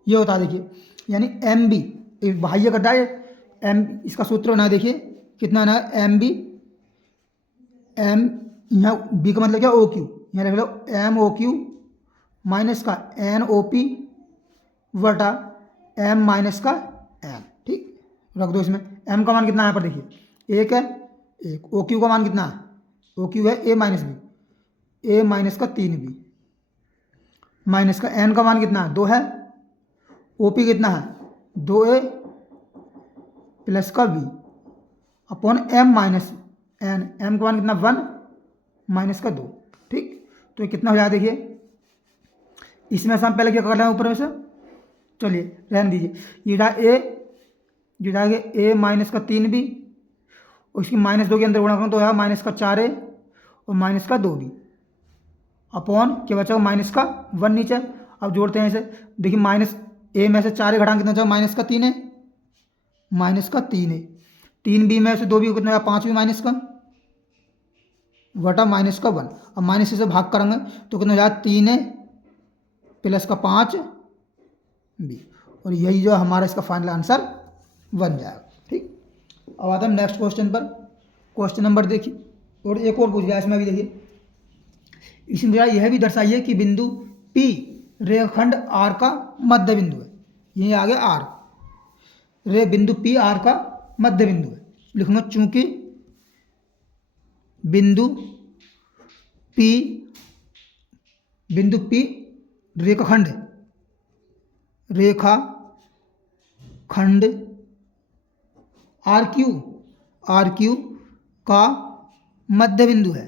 ये होता है देखिए, यानी एम बी बाह्य करता है, एम इसका सूत्र बना देखिए कितना ना एम बी, एम यहाँ बी का मतलब क्या ओ क्यू, यहाँ लिख लो एम ओ क्यू माइनस का एन ओ पी बटा एम माइनस का एन, ठीक, रख दो इसमें। एम का मान कितना है यहाँ पर देखिए 1 है, 1, ओ क्यू का मान कितना है, ओ क्यू है ए माइनस बी, ए माइनस का 3B माइनस का एन का मान कितना है 2 है, ओ पी कितना है 2a प्लस का b upon m minus n, m का मान कितना 1 माइनस का 2। ठीक, तो ये कितना हो जाएगा देखिए, इसमें से हम पहले क्या कर रहे हैं ऊपर में से, चलिए रहने दीजिए, ये जाएगा a, जो जाएगा a माइनस का 3b और इसकी -2 के अंदर गुणा करूँ तो होगा माइनस का 4a और माइनस का 2b अपॉन क्या बचा माइनस का 1 नीचे। अब जोड़ते हैं इसे, देखिए माइनस a में से 4a घटाएं कितना बचा माइनस का 3a, माइनस का 3a, 3b में से 2b कितना होगा 5b माइनस का वटा माइनस का 1। अब माइनस से भाग करेंगे तो कितना हो जाएगा 3a प्लस का 5b और यही जो हमारा इसका फाइनल आंसर बन जाएगा। ठीक, अब आता है नेक्स्ट क्वेश्चन पर। क्वेश्चन नंबर देखिए, और एक और पूछ लिया इसमें भी देखिए, इसमें यह भी दर्शाइए कि बिंदु P रेखाखंड R का मध्य बिंदु है। यही आगे R बिंदु P R का मध्य बिंदु है। लिखूंगा चूंकि बिंदु P रेखाखंड R Q का मध्य बिंदु है।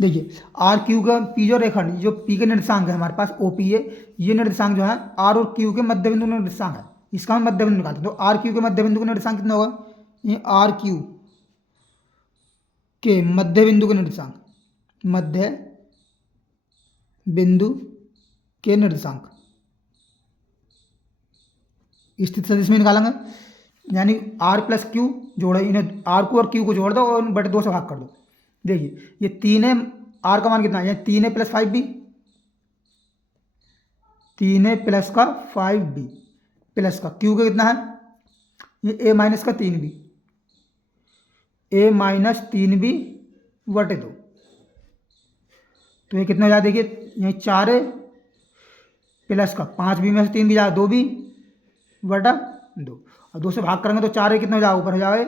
देखिए आर क्यू का पी जो रेखाखंड, जो पी के निर्देशांक है हमारे पास OP है, ये निर्देशांक जो है आर और क्यू के मध्य बिंदु निर्देशांक है, इसका हम मध्य बिंदु निकालते हैं। तो आर क्यू के मध्य बिंदु का निर्देशांक कितना होगा, ये आर क्यू के मध्य बिंदु के निर्देशांक, मध्य बिंदु के निर्देशांक स्थित सदिश में निकालेंगे, यानी आर प्लस क्यू जोड़े, इन्हें आर को और क्यू को जोड़ दो और बटे 2 से भाग कर दो। देखिए ये 3a, आर का मान कितना है, 3a plus 5b, 3a plus का 5b प्लस का क्यू का कितना है, ये a माइनस का 3b, a माइनस 3b बटे 2। तो ये कितना हो जाएगा देखिए, यही 4a प्लस का 5b में से 3b जाएगा 2b बटा 2 और 2 से भाग करेंगे तो 4a कितना हो जाएगा, ऊपर हो जाएगा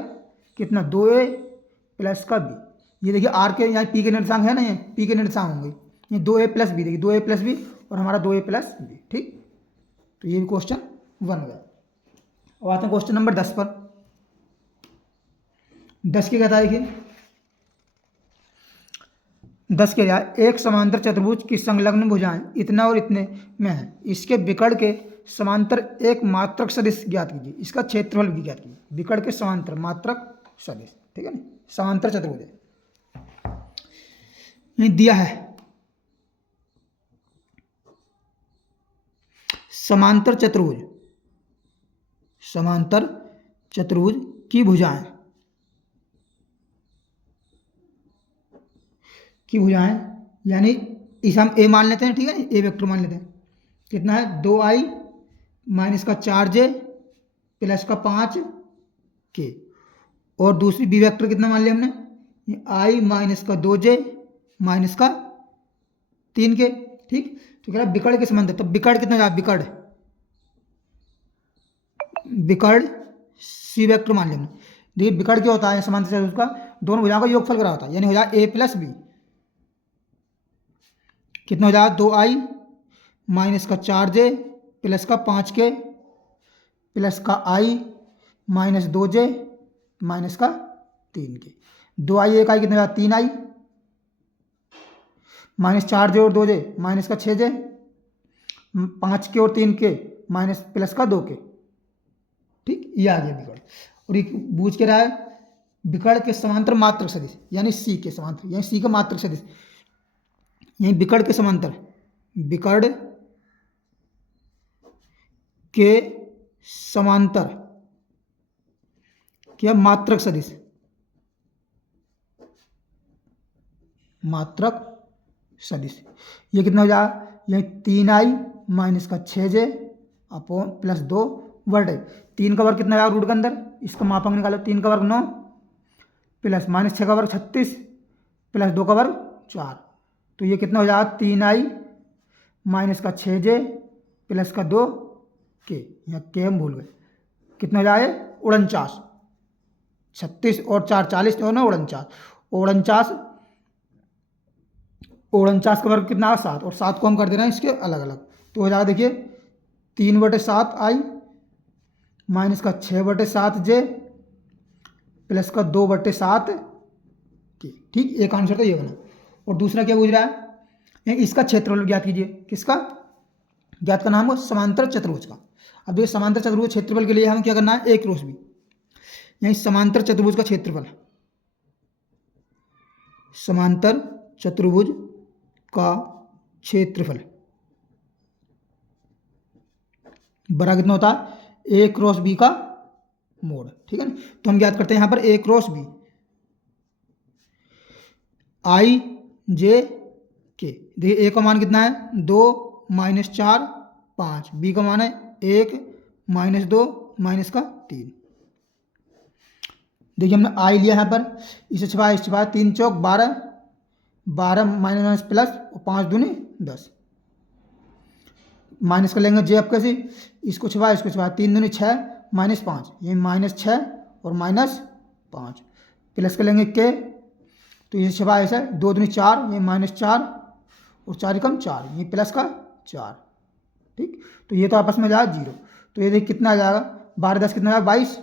कितना 2a प्लस का b। ये देखिए आर के यहाँ पी के निर्देशांक है ना, ये पी के निर्देशांक होंगे, ये 2a प्लस बी, देखिए 2a प्लस बी और हमारा 2a प्लस बी। ठीक, तो ये भी क्वेश्चन बन गया। अब आते हैं क्वेश्चन नंबर 10 पर। 10 के कहता है देखिए, 10 के क्या, एक समांतर चतुर्भुज की संलग्न भुजाएं इतना और इतने में है, इसके विकर्ण के समांतर एक मात्रक सदिश ज्ञात कीजिए, इसका क्षेत्रफल भी ज्ञात कीजिए। विकर्ण के समांतर मात्रक सदिश, ठीक है ना, समांतर चतुर्भुज नहीं दिया है, समांतर चतुर्भुज की भुजाएं यानी इसे हम ए मान लेते हैं, ठीक है, ए वेक्टर मान लेते हैं। कितना है 2i माइनस का 4j प्लस का 5k, और दूसरी बी वेक्टर कितना मान लिया हमने, ये i माइनस का 2j माइनस का 3k। ठीक, तो कह रहा है विकर्ण के समांतर, तो विकर्ण कितना जाएगा, विकर्ण सी वेक्टर मान लिया हमने। देखिए विकर्ण क्या होता है, समांतर चतुर्भुज का दोनों भुजाओं का योगफल करा होता है, यानी हो जाएगा a प्लस बी, कितना हो जाएगा 2i माइनस का 4j प्लस का 5k प्लस का i माइनस 2j माइनस का 3k। 2i एक आई कितना हो जाएगा 3i माइनस 4j और 2j माइनस का 6j, 5k और 3k माइनस प्लस का 2k। ठीक, ये आ गया विकर्ण। और ये पूछ के रहा है विकर्ण के समांतर मात्रक सदिश, यानी सी के समांतर, यानी सी का मात्रक सदिश, यही विकर्ण के समांतर, विकर्ण के समांतर क्या मात्रक सदिश, मात्रक सदिश, ये कितना हो जाएगा, यही 3i माइनस का 6j अपॉन प्लस 2 बटे 3 का वर्ग कितना आएगा रूट के अंदर, इसका मापांक निकालो, 3 का वर्ग 9 प्लस माइनस 6 का वर्ग 36 प्लस 2 का वर्ग 4, तो ये कितना हो जाएगा 3i माइनस का 6j प्लस का 2k, यहाँ के हम भूल गए, कितना हो जाए 49, 36 और 4 40 और 49, 49 49 का वर्ग कितना है 7, और 7 को हम कर दे रहे हैं इसके अलग अलग, तो हो जाएगा देखिए 3/7 i माइनस का 6/7j प्लस का 2/7 k। ठीक, एक आंसर तो ये बना। और दूसरा क्या पूछ रहा है, इसका क्षेत्रफल ज्ञात कीजिए। किसका ज्ञात करना हमको? समांतर चतुर्भुज का। अब देखिए समांतर चतुर्भुज क्षेत्रफल के लिए हमें क्या करना है, एक क्रॉस बी, यानी समांतर चतुर्भुज का क्षेत्रफल, समांतर चतुर्भुज का क्षेत्रफल बराबर कितना होता है, ए क्रॉस बी का मोड। ठीक है ना, तो हम ज्ञात करते हैं यहाँ पर ए क्रॉस बी, आई जे के। देखिए ए का मान कितना है 2 - 4 5, बी का मान है 1 - 2 -3। देखिए हमने आई लिया यहाँ पर, इसे छुपाया 3 चौक 12, 12 माइनस प्लस, 5 दूनी 10, माइनस कर लेंगे जे अब कैसे, इसको छुपाया इसको छुपाया, 3 दूनी 6 -5, ये -6 और -5, प्लस कर लेंगे के, तो ये छुपाया ऐसा 2 दूनी 4, ये -4 और 4 कम 4, ये प्लस का 4। ठीक, तो ये तो आपस में जाएगा 0, तो ये देखिए कितना आ जाएगा, 12 10 कितना आएगा 22,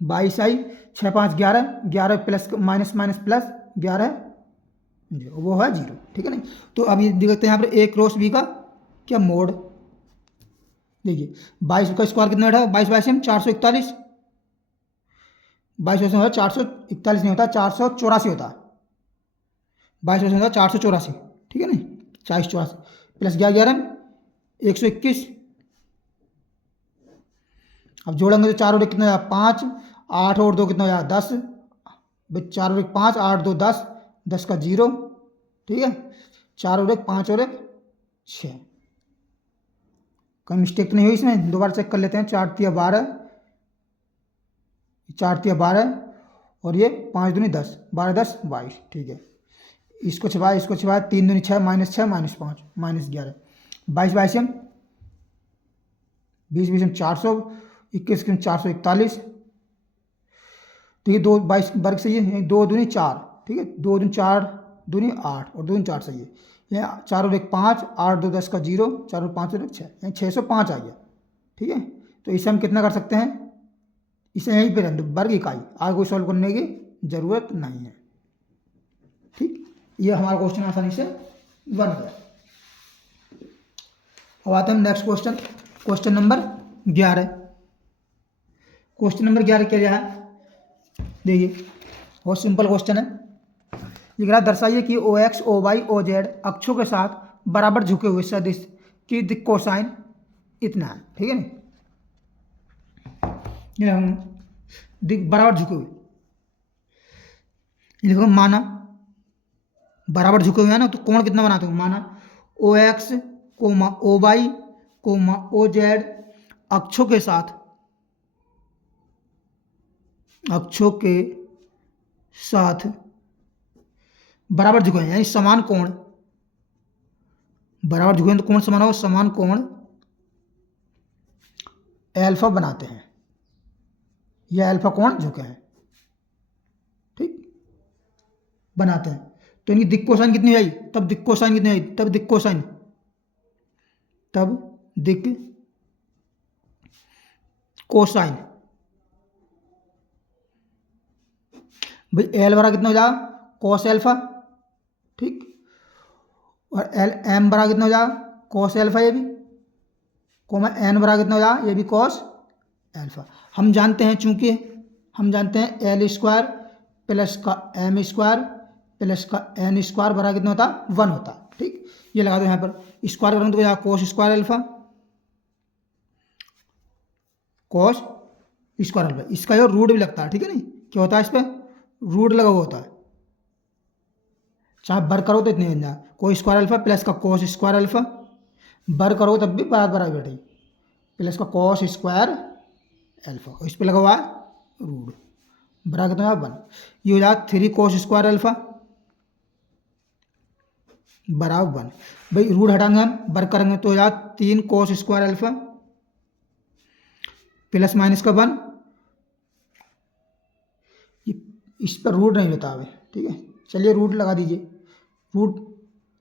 22 आई, 6 5 11, 11 प्लस माइनस माइनस प्लस 11 वो है 0। ठीक है ना, तो अब ये देखते हैं यहाँ पर ए क्रॉस बी का क्या मोड। देखिए 22 का स्क्वायर कितना बैठा, 22 22 441, 22 होता 441 नहीं होता, 484 होता है, 22 होता 484। ठीक है ना, 4084 प्लस 11 121, अब जोड़ेंगे तो 4 और 1 कितना आया 5, 8 और 2 कितना आया 10, 4 और 1 5, 8 2 10, 10 का 0। ठीक है, 4 और 1 5 और 1 6, कहीं मिस्टेक तो नहीं हुई इसमें, दोबारा चेक कर लेते हैं। 4 तिया 12, 4 तिया 12 और ये 5 दूनी 10, 12 10 22। ठीक है, इसको छुपाया 3 दूनी 6 -6 -5 -11, 22 22 20 20 400, 21 441। ठीक है, 2 22 वर्ग सही है, 2 दूनी 4। ठीक है, 2 दूनी 4 दूनी 8 और 2 दूनी 4 सही है, यहाँ 4 और 1 5, 8 2 10 का 0, 4 और 5 और 1 6, यानी 605 आ गया। ठीक है, तो इसे हम कितना कर सकते हैं, इसे यहीं पे रहने दो, वर्ग इकाई, आगे कोई सॉल्व करने की जरूरत नहीं है। ठीक, ये हमारा क्वेश्चन आसानी से बन गया। अब आते हैं हम next question, question number 11। Question number 11 क्या है, देखिए बहुत सिंपल क्वेश्चन है। ये कह रहा दर्शाइए कि O X O Y O Z अक्षों के साथ बराबर झुके हुए सदिश की दिक् कोसाइन इतना है। ठीक है ना, ये हम दिक् बराबर झुके हुए, ये देखो माना बराबर झुके हुए हैं ना, तो कोण कितना बनाते हो, माना O X comma O Y comma O Z अक्षों के साथ बराबर झुके हैं, यानी समान कोण, बराबर झुके हैं तो कोण समान होगा, समान कोण एल्फा बनाते हैं, यह एल्फा कोण झुके हैं। ठीक, बनाते हैं, तो इनकी दिक् कोसाइन कितनी आई, तब दिक् कोसाइन कितनी आई, तब दिक् कोसाइन भाई एल बराबर कितना हो जाएगा कॉस एल्फा। ठीक, और एल एम बराबर कितना हो जाएगा कॉस एल्फा, ये भी कोमा एन बराबर कितना हो जाएगा, ये भी कॉस एल्फा। हम जानते हैं, चूंकि हम जानते हैं एल स्क्वायर प्लस का एम स्क्वायर प्लस का एन स्क्वायर बराबर कितना होता है 1 होता है। ठीक, ये लगा दो यहाँ पर, स्क्वायर करेंगे तो हो जाएगा cos square alpha, cos square alpha, इसका जो रूट भी लगता है। ठीक है नहीं, क्या होता है इस पर रूट लगा हुआ होता है, चाहे बर करो तो इतने बन जाए, कोई स्क्वायर अल्फा प्लस का कॉस स्क्वायर अल्फा, बर करो तब भी बराबर बराबर बैठेगी, प्लस का कॉस स्क्वायर अल्फा, इस पर लगा हुआ है रूट, बराबर कितना 1, ये हो जाएगा 3 कॉस स्क्वायर अल्फा बराबर 1। भाई रूट हटाएंगे हम, बर करेंगे तो हो जाएगा 3 cos square alpha plus minus का 1, इस पर रूट नहीं लेता अभी। ठीक है, चलिए रूट लगा दीजिए, रूट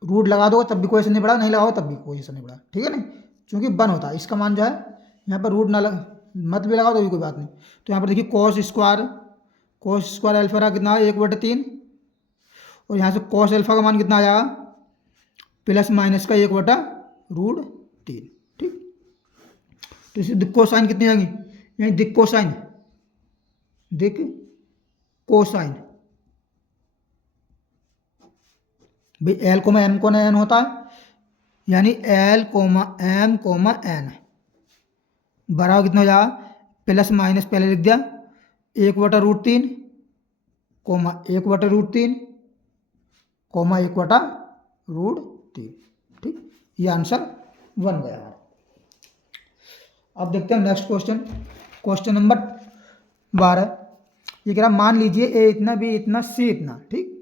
रूट लगा दो तब भी कोई असर नहीं पड़ा, नहीं लगाओ तब भी कोई असर नहीं पड़ा, ठीक है ना, क्योंकि 1 होता है। इसका मान जो है यहाँ पर रूट ना मत भी लगाओ तो भी कोई बात नहीं। तो यहाँ पर देखिए कॉस स्क्वायर अल्फा का कितना है 1/3, और यहाँ से कॉस अल्फा का मान कितना आ जाएगा प्लस माइनस का 1/√3, ठीक। तो इसकी दिक कोसाइन कितनी आएंगी, यानी दिक कोसाइन भाई L comma M comma N होता है, यानी L comma M comma N बराबर कितना हो जाएगा प्लस माइनस पहले लिख दिया 1/√3 कोमा 1/√3 कोमा 1/√3, ठीक। ये आंसर बन गया। अब देखते हैं नेक्स्ट क्वेश्चन नंबर 12। ये कह रहा मान लीजिए ए इतना बी इतना सी इतना, ठीक।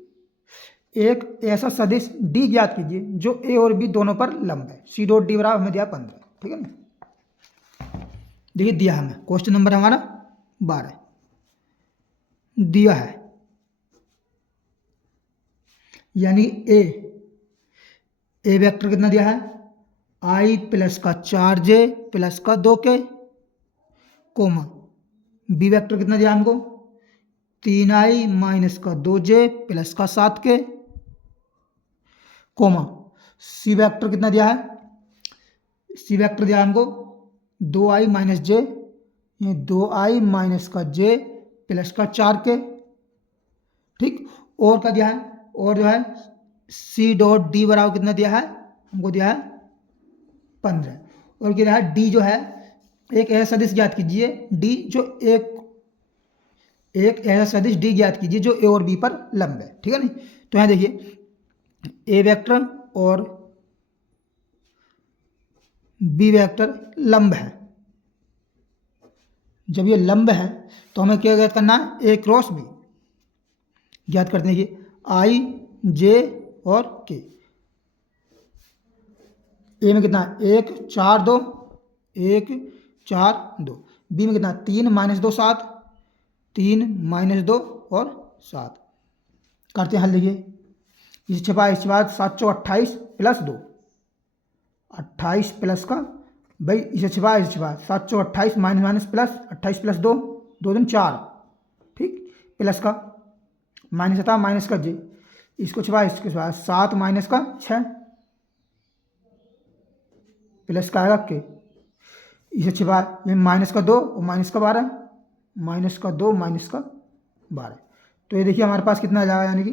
एक ऐसा सदिश डी ज्ञात कीजिए जो ए और बी दोनों पर लंब है। सी डॉट डी बराबर हमें दिया 15, ठीक है ना। देखिए दिया हमें क्वेश्चन नंबर हमारा 12 दिया है, यानी ए वेक्टर कितना दिया है i प्लस का 4j प्लस का 2k, कोमा बी वेक्टर कितना दिया हमको 3i माइनस का 2j प्लस का 7k, कोमा सी वेक्टर कितना दिया है, सी वेक्टर दिया हमको 2i minus j, 2i minus का j प्लस का 4k, ठीक। और क्या दिया है, और जो है सी डॉट डी बराबर कितना दिया है हमको दिया है 15, और क्या है डी जो है एक ऐसा सदिश ज्ञात कीजिए डी जो एक ऐसा सदिश डी ज्ञात कीजिए जो ए और बी पर लंब है, ठीक है ना। तो यहाँ देखिए ए वेक्टर और बी वेक्टर लंब है। जब ये लंब है तो हमें क्या ज्ञात करना है, ए क्रॉस बी ज्ञात करते हैं कि आई जे और के। ए में कितना 1 4 2 1 4 2, बी में कितना 3 माइनस 2 7 3 माइनस 2 और 7। करते हैं हल, देखिए इसे छिपा इसके बाद 7 चौ 28 प्लस 2 28 प्लस का भाई इसे छिपा 7 चौ 28 माइनस माइनस प्लस 28 प्लस 2 2 दिन 4, ठीक, प्लस का माइनस था माइनस का जे, इसको छिपा इसके बाद 7 माइनस का 6 प्लस का आएगा के, इसे छिपा ये माइनस का 2 और माइनस का 12 माइनस का 2 माइनस का 12। तो ये देखिए हमारे पास कितना आ जाएगा, यानी कि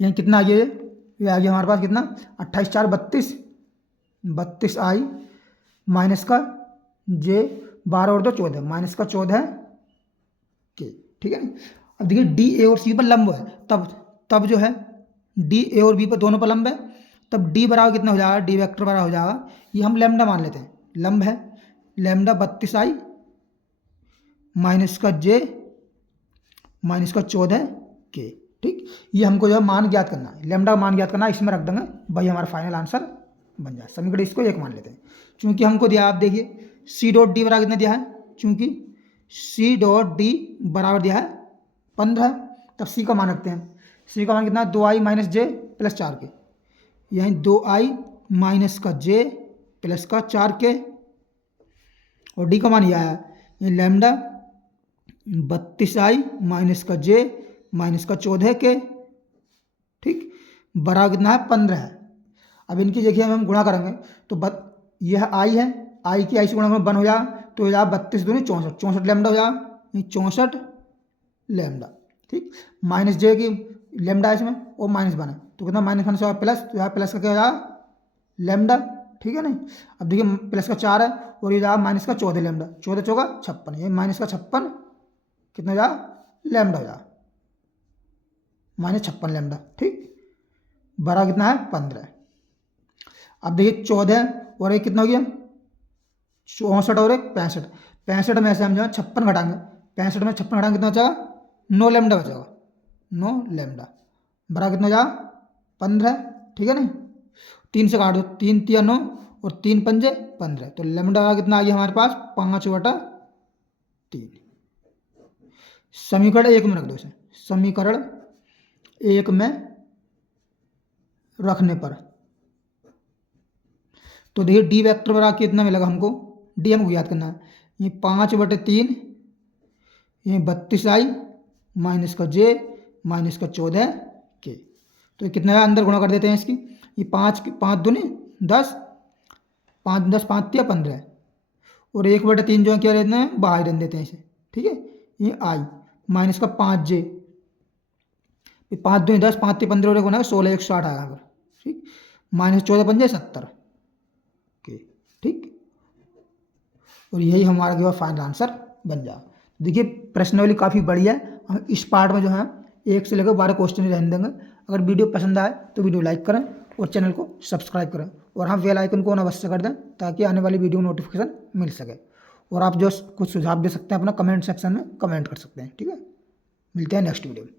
यहाँ कितना आ गया ये आ गया हमारे पास कितना 28 4 32 आई माइनस का जे 12 और 2 14 माइनस का 14 के, ठीक है। अब देखिए डी ए और सी पर लंब है, तब जो है डी ए और बी पर दोनों पर लंब है, तब डी बराबर कितना हो जाएगा, डी वेक्टर बराबर हो जाएगा, ये हम लैम्डा मान लेते हैं, लंब है लैम्डा 32i माइनस का जे माइनस का 14 के, ठीक। ये हमको जो है मान ज्ञात करना है, लैम्डा मान ज्ञात करना है, इसमें रख देंगे भाई हमारा फाइनल आंसर बन जाए। समीकरण इसको 1 मान लेते हैं, चूंकि हमको दिया आप देखिए सी डॉट डी बराबर कितना दिया है, चूंकि सी डॉट डी बराबर दिया है 15, तब सी का मान रखते हैं। सी का मान कितना 2i माइनस जे प्लस 4k, यानी 2i माइनस का जे प्लस का 4k, और डी का मान यह है ये लैम्डा 32i माइनस का जे माइनस का 14k, ठीक, बराबर कितना है 15 है। अब इनकी जगह हम गुणा करेंगे तो यह आई है, आई की आई से गुणा में 1 हो जाएगा, तो हो जाएगा 32 दूनी 64 64 लैम्डा हो जाएगा, 64 लैम्डा, ठीक। माइनस जे की लैम्डा है इसमें और माइनस 1 है, तो कितना माइनस 1 से प्लस, तो यहाँ प्लस का क्या हो जाएगा लैम्डा, ठीक है ना। अब देखिए प्लस का 4 है और ये जाएगा माइनस का 14 लैम्डा, 14 चौका 56, ये माइनस का 56 कितना हो जाएगा लैम्डा हो जाएगा -56 लैम्डा, ठीक, बड़ा कितना है 15। अब देखिए 14 और एक कितना हो गया 64 और एक 65, 65 में से हम जो है 56 घटाएंगे, 65 में 56 घटाएंगे कितना बचेगा 9 लैम्डा बचेगा, 9 लैम्डा बड़ा कितना हो जाएगा 15, ठीक है ना। 3 से काट दो, 3 3 9 और 3 पंजे 15, तो लैम्डा कितना आ गया हमारे पास 5/3। समीकरण 1 में रख दो इसे, समीकरण 1 में रखने पर। तो देखिए डी वेक्टर बराबर कितना मिलेगा हमको, डी हमको याद करना है, ये 5/3 ये 32i माइनस का जे माइनस का 14k। तो ये कितना है, अंदर गुणा कर देते हैं इसकी, ये 5 दूनी 10, 5 10 5 3 15 और 1/3 जो है क्या रहना है, बाहर रख देते हैं इसे, ठीक है। ये आई माइनस का 5j, 5 दूनी 10 5 3 15 और गुणा 16 160 आएगा अगर, ठीक, माइनस 14 पंजे 70 के, ठीक। और यही हमारा जो है फाइनल आंसर बन जाए। देखिए प्रश्नावली काफ़ी बढ़िया है, हम इस पार्ट में जो है 1 से लेकर 12 क्वेश्चन ही रहने देंगे। अगर वीडियो पसंद आए तो वीडियो लाइक करें और चैनल को सब्सक्राइब करें और हाँ बेल आइकन को ऑन अवश्य कर दें ताकि आने वाली वीडियो नोटिफिकेशन मिल सके। और आप जो कुछ सुझाव दे सकते हैं अपना कमेंट सेक्शन में कमेंट कर सकते हैं, ठीक है। मिलते हैं नेक्स्ट वीडियो में।